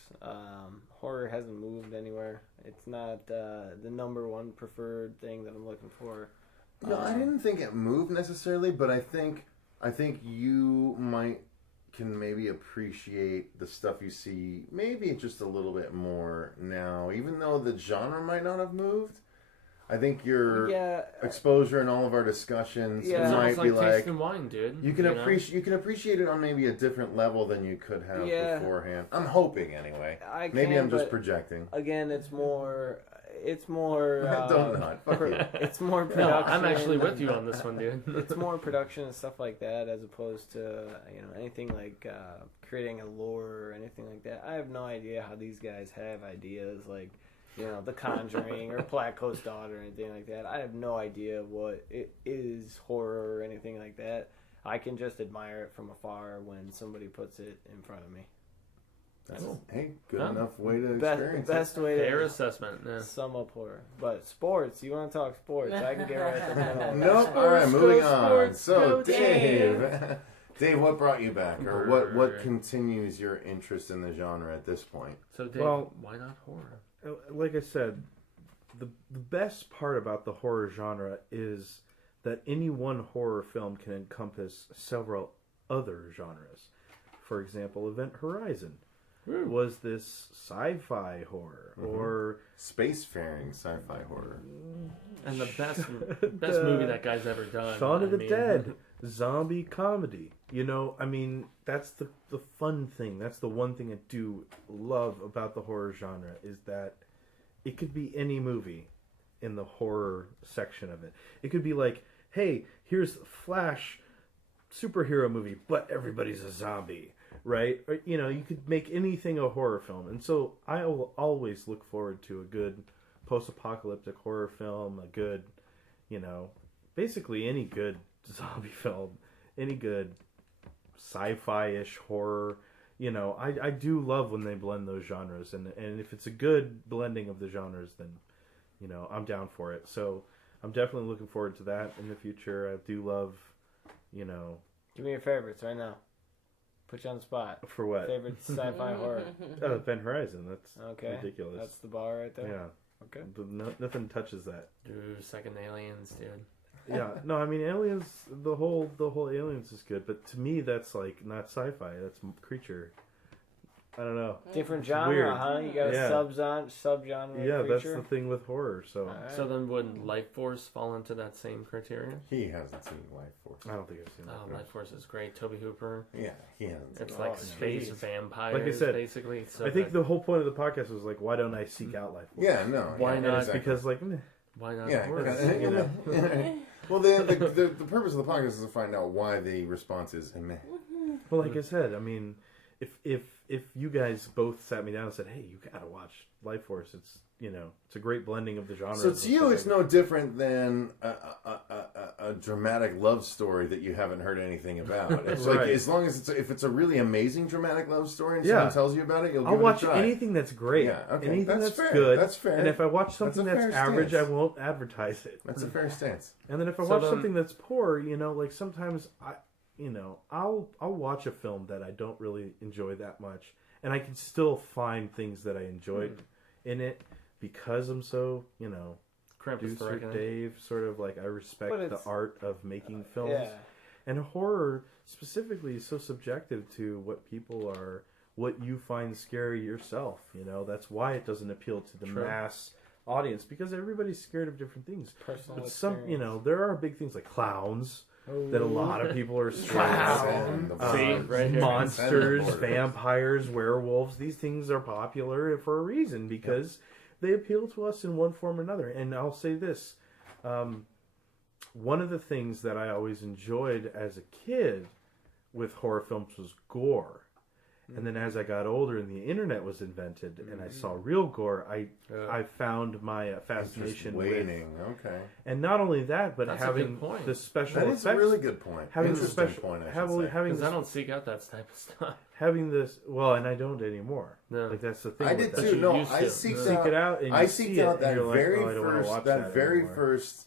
horror hasn't moved anywhere. It's not the number one preferred thing that I'm looking for. No, I didn't think it moved necessarily, but I think you might can maybe appreciate the stuff you see maybe just a little bit more now, even though the genre might not have moved. I think your exposure in all of our discussions might be like tasting wine, dude. You can appreciate it on maybe a different level than you could have beforehand. I'm hoping anyway. Maybe I'm just projecting. Again, it's more. Don't nod. Fuck you. It's more production. No, I'm actually with you on this one, dude. It's more production and stuff like that, as opposed to anything like creating a lore or anything like that. I have no idea how these guys have ideas like. The Conjuring or Black Coast Daughter or anything like that. I have no idea what it is, horror or anything like that. I can just admire it from afar when somebody puts it in front of me. That's good enough way to experience best it. way Fair to assessment. Yeah. Sum up horror. But sports, you want to talk sports? I can get right at the middle. Nope. All right, moving on. Sports, So, go Dave. Dave, what brought you back, or what continues your interest in the genre at this point? So, Dave, why not horror? Like I said, the best part about the horror genre is that any one horror film can encompass several other genres. For example, Event Horizon was this sci-fi horror or spacefaring sci-fi horror, and the best movie that guy's ever done. Shaun of the Dead, zombie comedy. That's the fun thing. That's the one thing I do love about the horror genre is that it could be any movie in the horror section of it. It could be like, hey, here's Flash superhero movie, but everybody's a zombie, right? Or, you could make anything a horror film. And so I will always look forward to a good post-apocalyptic horror film, a good, basically any good zombie film, any good sci-fi-ish horror. I do love when they blend those genres, and if it's a good blending of the genres, then I'm down for it. So I'm definitely looking forward to that in the future. I do love, Give me your favorites right now. Put you on the spot. For what? Favorite sci-fi horror. Event Horizon. That's ridiculous. That's the bar right there. Yeah. Okay. Nothing touches that. Dude, second Aliens, dude. Yeah, no, I mean Aliens. The whole Aliens is good, but to me that's like not sci-fi. That's creature. I don't know. Different genre, weird. huh? You got a subgenre. Yeah, creature? that's the thing with horror. So, right. So then, would Life Force fall into that same criteria? He hasn't seen Life Force. I don't think I've seen that. Life Force is great. Toby Hooper. Yeah, he hasn't. It's like space vampires. Like I said, basically. So I think the whole point of the podcast was like, why don't I seek out Life Force? Yeah, no. Why not? Exactly. Because like, why not? Yeah, horror? Well, the purpose of the podcast is to find out why the response is meh. well, like I said, I mean, if you guys both sat me down and said, hey, you gotta watch Life Force, it's it's a great blending of the genres. So to you, it's no different than a dramatic love story that you haven't heard anything about. It's like as long as if it's a really amazing dramatic love story and someone tells you about it, I'll watch anything that's great. Yeah, okay. Anything that's fair. good. That's fair. And if I watch something that's average, stance. I won't advertise it. That's a fair stance. And then if I watch something that's poor, like sometimes I'll watch a film that I don't really enjoy that much, and I can still find things that I enjoyed in it because I'm so producer Dave, sort of like I respect the art of making films. Yeah. And horror specifically is so subjective to what you find scary yourself. That's why it doesn't appeal to the mass audience, because everybody's scared of different things. Personal but experience. there are big things like clowns that a lot of people are scared of. Monsters, vampires, werewolves. These things are popular for a reason because they appeal to us in one form or another. And I'll say this. One of the things that I always enjoyed as a kid with horror films was gore. And then as I got older and the internet was invented and I saw real gore, I found my fascination waning. Okay. And not only that, but That's having the special effects. That is a really good point. Having Interesting the special point, because I don't seek out that type of stuff. Having this, and I don't anymore. No. Like that's the thing. I did too. No, I seeked it out. And I seeked out that very first first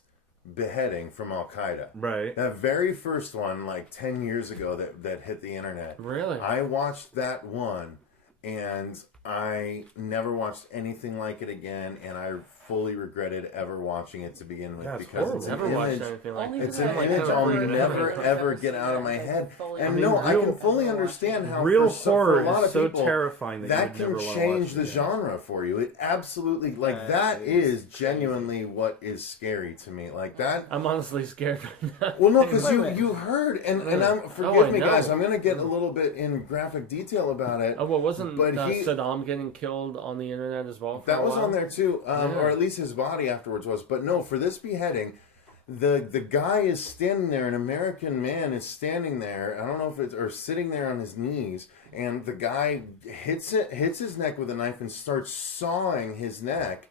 beheading from Al Qaeda. Right. That very first one, like 10 years ago, that hit the internet. Really? I watched that one, and I never watched anything like it again, and I fully regretted ever watching it to begin with That's because horrible. it's an Never watched image. anything like Only that. It's because an I image never I'll heard never of it. ever get out of my Yeah, head. fully And I mean, no, I real- can fully understand how Real for a horror lot is of so people, terrifying that that you can never want to change watch the it again. genre for you. It absolutely that is genuinely what is scary to me. Like that. I'm honestly scared right now. Well, no, because Wait, wait. you heard, and I forgive me, know. guys. I'm going to get a little bit in graphic detail about it. Oh, well, wasn't But Saddam getting killed on the internet as well? For That a was while? on there too, Yeah. or at least his body afterwards was. But no, for this beheading, the guy is standing there. An American man is standing there. I don't know if it's or sitting there on his knees, and the guy hits his neck with a knife and starts sawing his neck,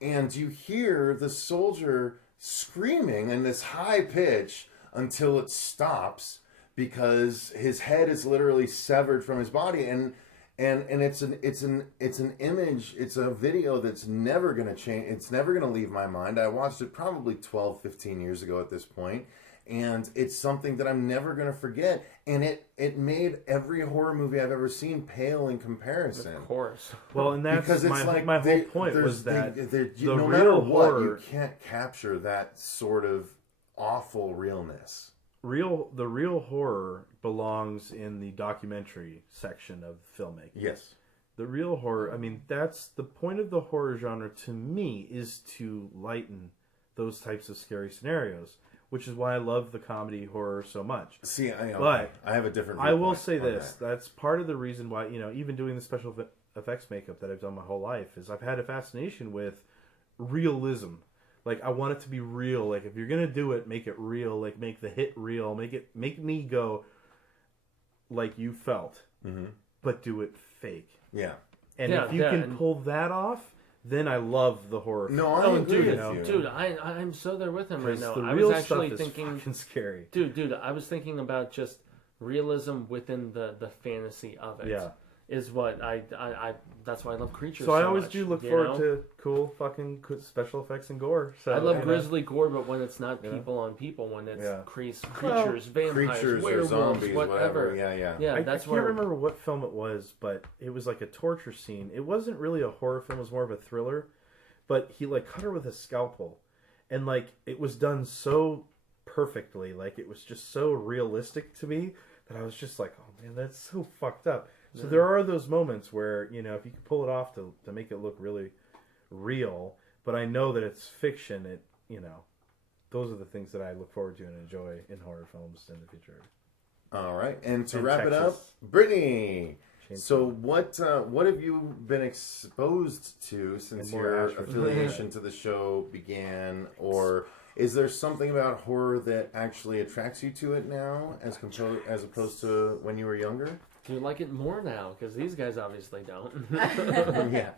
and you hear the soldier screaming in this high pitch until it stops because his head is literally severed from his body, and it's an image, it's a video that's never going to change. It's never going to leave my mind. I watched it probably 12, 15 years ago at this point, and it's something that I'm never going to forget. And it made every horror movie I've ever seen pale in comparison. Of course. Well, and that's Because it's my whole point was that no the matter real what, horror- you can't capture that sort of awful realness. the real horror belongs in the documentary section of filmmaking. Yes. The real horror, I mean, that's the point of the horror genre to me, is to lighten those types of scary scenarios, which is why I love the comedy horror so much. See, But I have a different. I will viewpoint say on this, that. that's part of the reason why, even doing the special effects makeup that I've done my whole life, is I've had a fascination with realism. Like, I want it to be real. Like, if you're gonna do it, make it real. Like, make the hit real. Make me go like you felt, but do it fake. Yeah. And if you can pull that off, then I love the horror. No, film. I agree dude, with you. dude, I'm so there with him right 'Cause now. the I real was actually stuff is thinking, fucking scary. dude, I was thinking about just realism within the fantasy of it. Yeah. Is what I that's why I love creatures. So I so always much, do look you forward know? to cool fucking special effects and gore. So I love grisly gore, but when it's not You know? people on people, when it's Yeah. creatures, vampires, Creatures or werewolves, zombies, whatever. Yeah. Yeah, I that's can't where remember what film it was, but it was like a torture scene. It wasn't really a horror film; it was more of a thriller. But he like cut her with a scalpel, and like it was done so perfectly, like it was just so realistic to me that I was just like, "Oh man, that's so fucked up." So there are those moments where if you can pull it off to make it look really real, but I know that it's fiction. Those are the things that I look forward to and enjoy in horror films in the future. All right, and to And wrap it up, Texas. Brittany. Chainsaw. So what have you been exposed to since And more your Ashford. affiliation to the show began, or is there something about horror that actually attracts you to it now, as opposed to when you were younger? do you like it more now? Because these guys obviously don't. Yeah.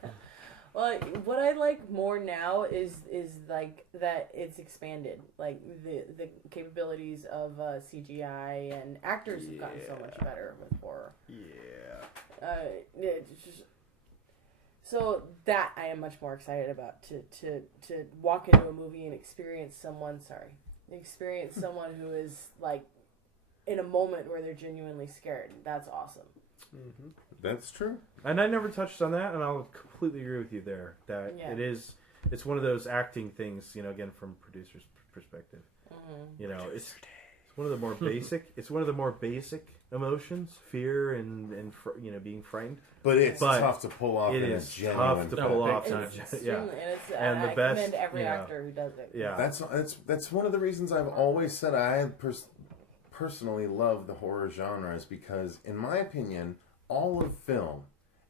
Well, what I like more now is like that it's expanded, like the capabilities of CGI, and actors have gotten so much better with horror. It's just, so that I am much more excited about to walk into a movie and experience someone who is like in a moment where they're genuinely scared. That's awesome. That's true. And I never touched on that, and I'll completely agree with you there. That Yeah. it's one of those acting things, again from producer's perspective. It's one of the more basic. It's one of the more basic emotions, fear and being frightened. But it's But tough to pull off. It in is a tough to genuine pull film. off. It's Yeah. extremely, And I the best, commend every actor who does it. Yeah. That's one of the reasons I've always said I personally love the horror genre, is because, in my opinion, all of film,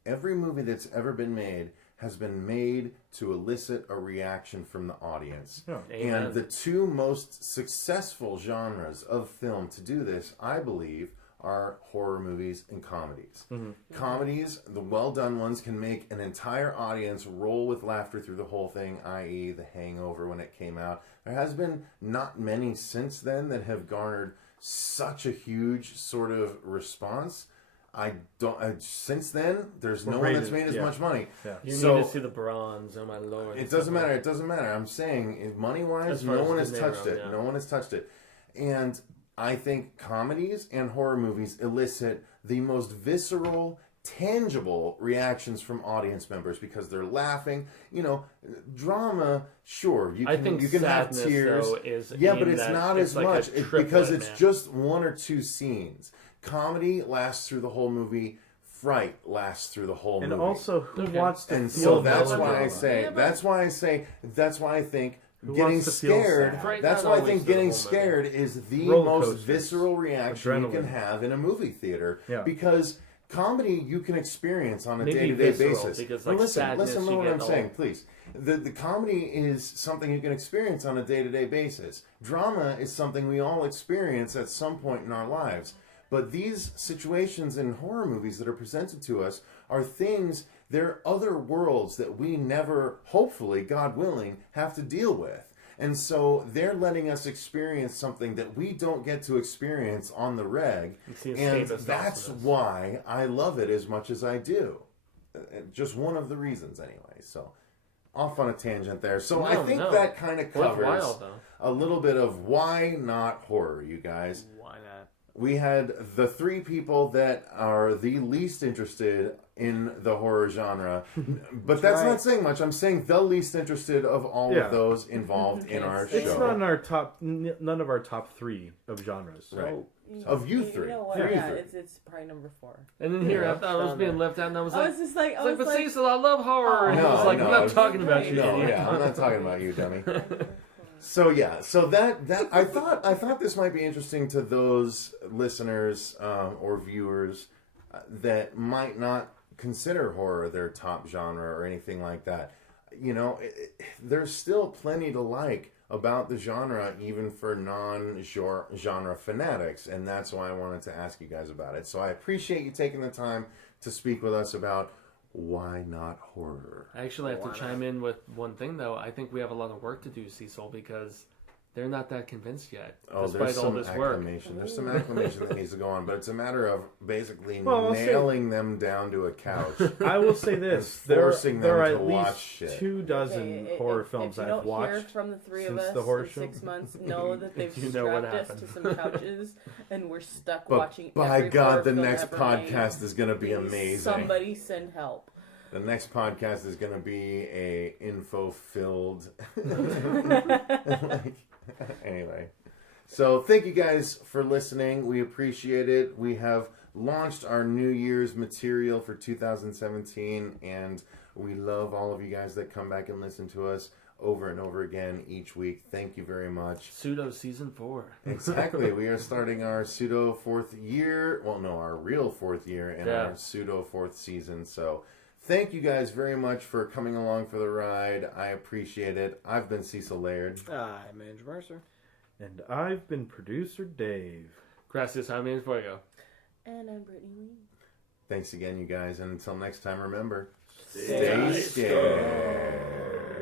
every movie that's ever been made, has been made to elicit a reaction from the audience. Yeah. Amen. And the two most successful genres of film to do this, I believe, are horror movies and comedies. Comedies, the well-done ones, can make an entire audience roll with laughter through the whole thing, i.e. The Hangover when it came out. There has been not many since then that have garnered such a huge sort of response. Since then, there's no one that's made as much money. Yeah. You So- need to see the bronze. Oh my lord! It doesn't matter. It doesn't matter. I'm saying, money-wise, As far no as one De has Niro, touched it. yeah. No one has touched it. And I think comedies and horror movies elicit the most visceral tangible reactions from audience members because they're laughing. You know, drama, sure, you can have sadness, tears. though, is Yeah, but aimed it's at- not it's as like a much triplet, because it's man. just one or two scenes. Comedy lasts through the whole movie. Fright lasts through the whole And movie. also, who Okay. wants to And feel so that's why melodrama? I say, Yeah, but- that's why I think Who getting wants to feel scared, sad? Right, that's not why I always think through the getting whole movie. scared is the Roller most coasters. visceral reaction you can Adrenaline. have in a movie theater. Yeah. Because comedy you can experience on a Maybe day-to-day visceral, basis. because, But like, listen sadness, to you what get I'm all- saying, please. The comedy is something you can experience on a day-to-day basis. Drama is something we all experience at some point in our lives. But these situations in horror movies that are presented to us are things, they're other worlds that we never, hopefully, God willing, have to deal with. And so they're letting us experience something that we don't get to experience on the reg. see And escapist that's awesomeness. why I love it as much as I do. Just one of the reasons, anyway. So, off on a tangent there. So I think that kind of covers Worthwhile, though. a little bit of why not horror, you guys. Why not? We had the three people that are the least interested in the horror genre. But that's right. not saying much. I'm saying the least interested of all Yeah. of those involved in our It's It's show. not in our top, none of our top 3 of genres. Right. So, Of you three. You know what? Three. Yeah, it's probably number 4. And then here, Yeah. I thought I was being left out, and I was I like, was just like, it's like, but Cecil, I love horror. And he No, was like, no, I'm not it's- talking about you, No, idiot. yeah, I'm not talking about you, dummy. So yeah, so that I thought this might be interesting to those listeners or viewers that might not consider horror their top genre or anything like that. You know, there's still plenty to like about the genre, even for non-genre fanatics, and that's why I wanted to ask you guys about it. So I appreciate you taking the time to speak with us about why not horror. I actually have Why to chime in with one thing, though. I think we have a lot of work to do, Cecil, because they're not that convinced yet, Oh, despite there's all some this work. acclamation. There's some acclamation that needs to go on, but it's a matter of basically Well, I'll say- nailing them down to a couch. I will say this: And there forcing are them at to least watch shit. 2 dozen horror films if you I've don't hear watched. from the three of since us the horror in show. 6 months, know that they've You know what strapped us to happened. some couches and we're stuck But watching. by every God, horror the film next ever podcast made. is going to be Please, amazing. Somebody send help. The next podcast is going to be a info-filled. Anyway, so thank you guys for listening. We appreciate it. We have launched our New Year's material for 2017, and we love all of you guys that come back and listen to us over and over again each week. Thank you very much. Pseudo Season 4. Exactly. We are starting our pseudo 4th year. Well, no, our real 4th year in Yeah. our pseudo 4th season. So thank you guys very much for coming along for the ride. I appreciate it. I've been Cecil Laird. I'm Andrew Mercer. And I've been producer Dave. Gracias, Jaime and Fuego. And I'm Brittany Lee. Thanks again, you guys. And until next time, remember, Stay stay scared.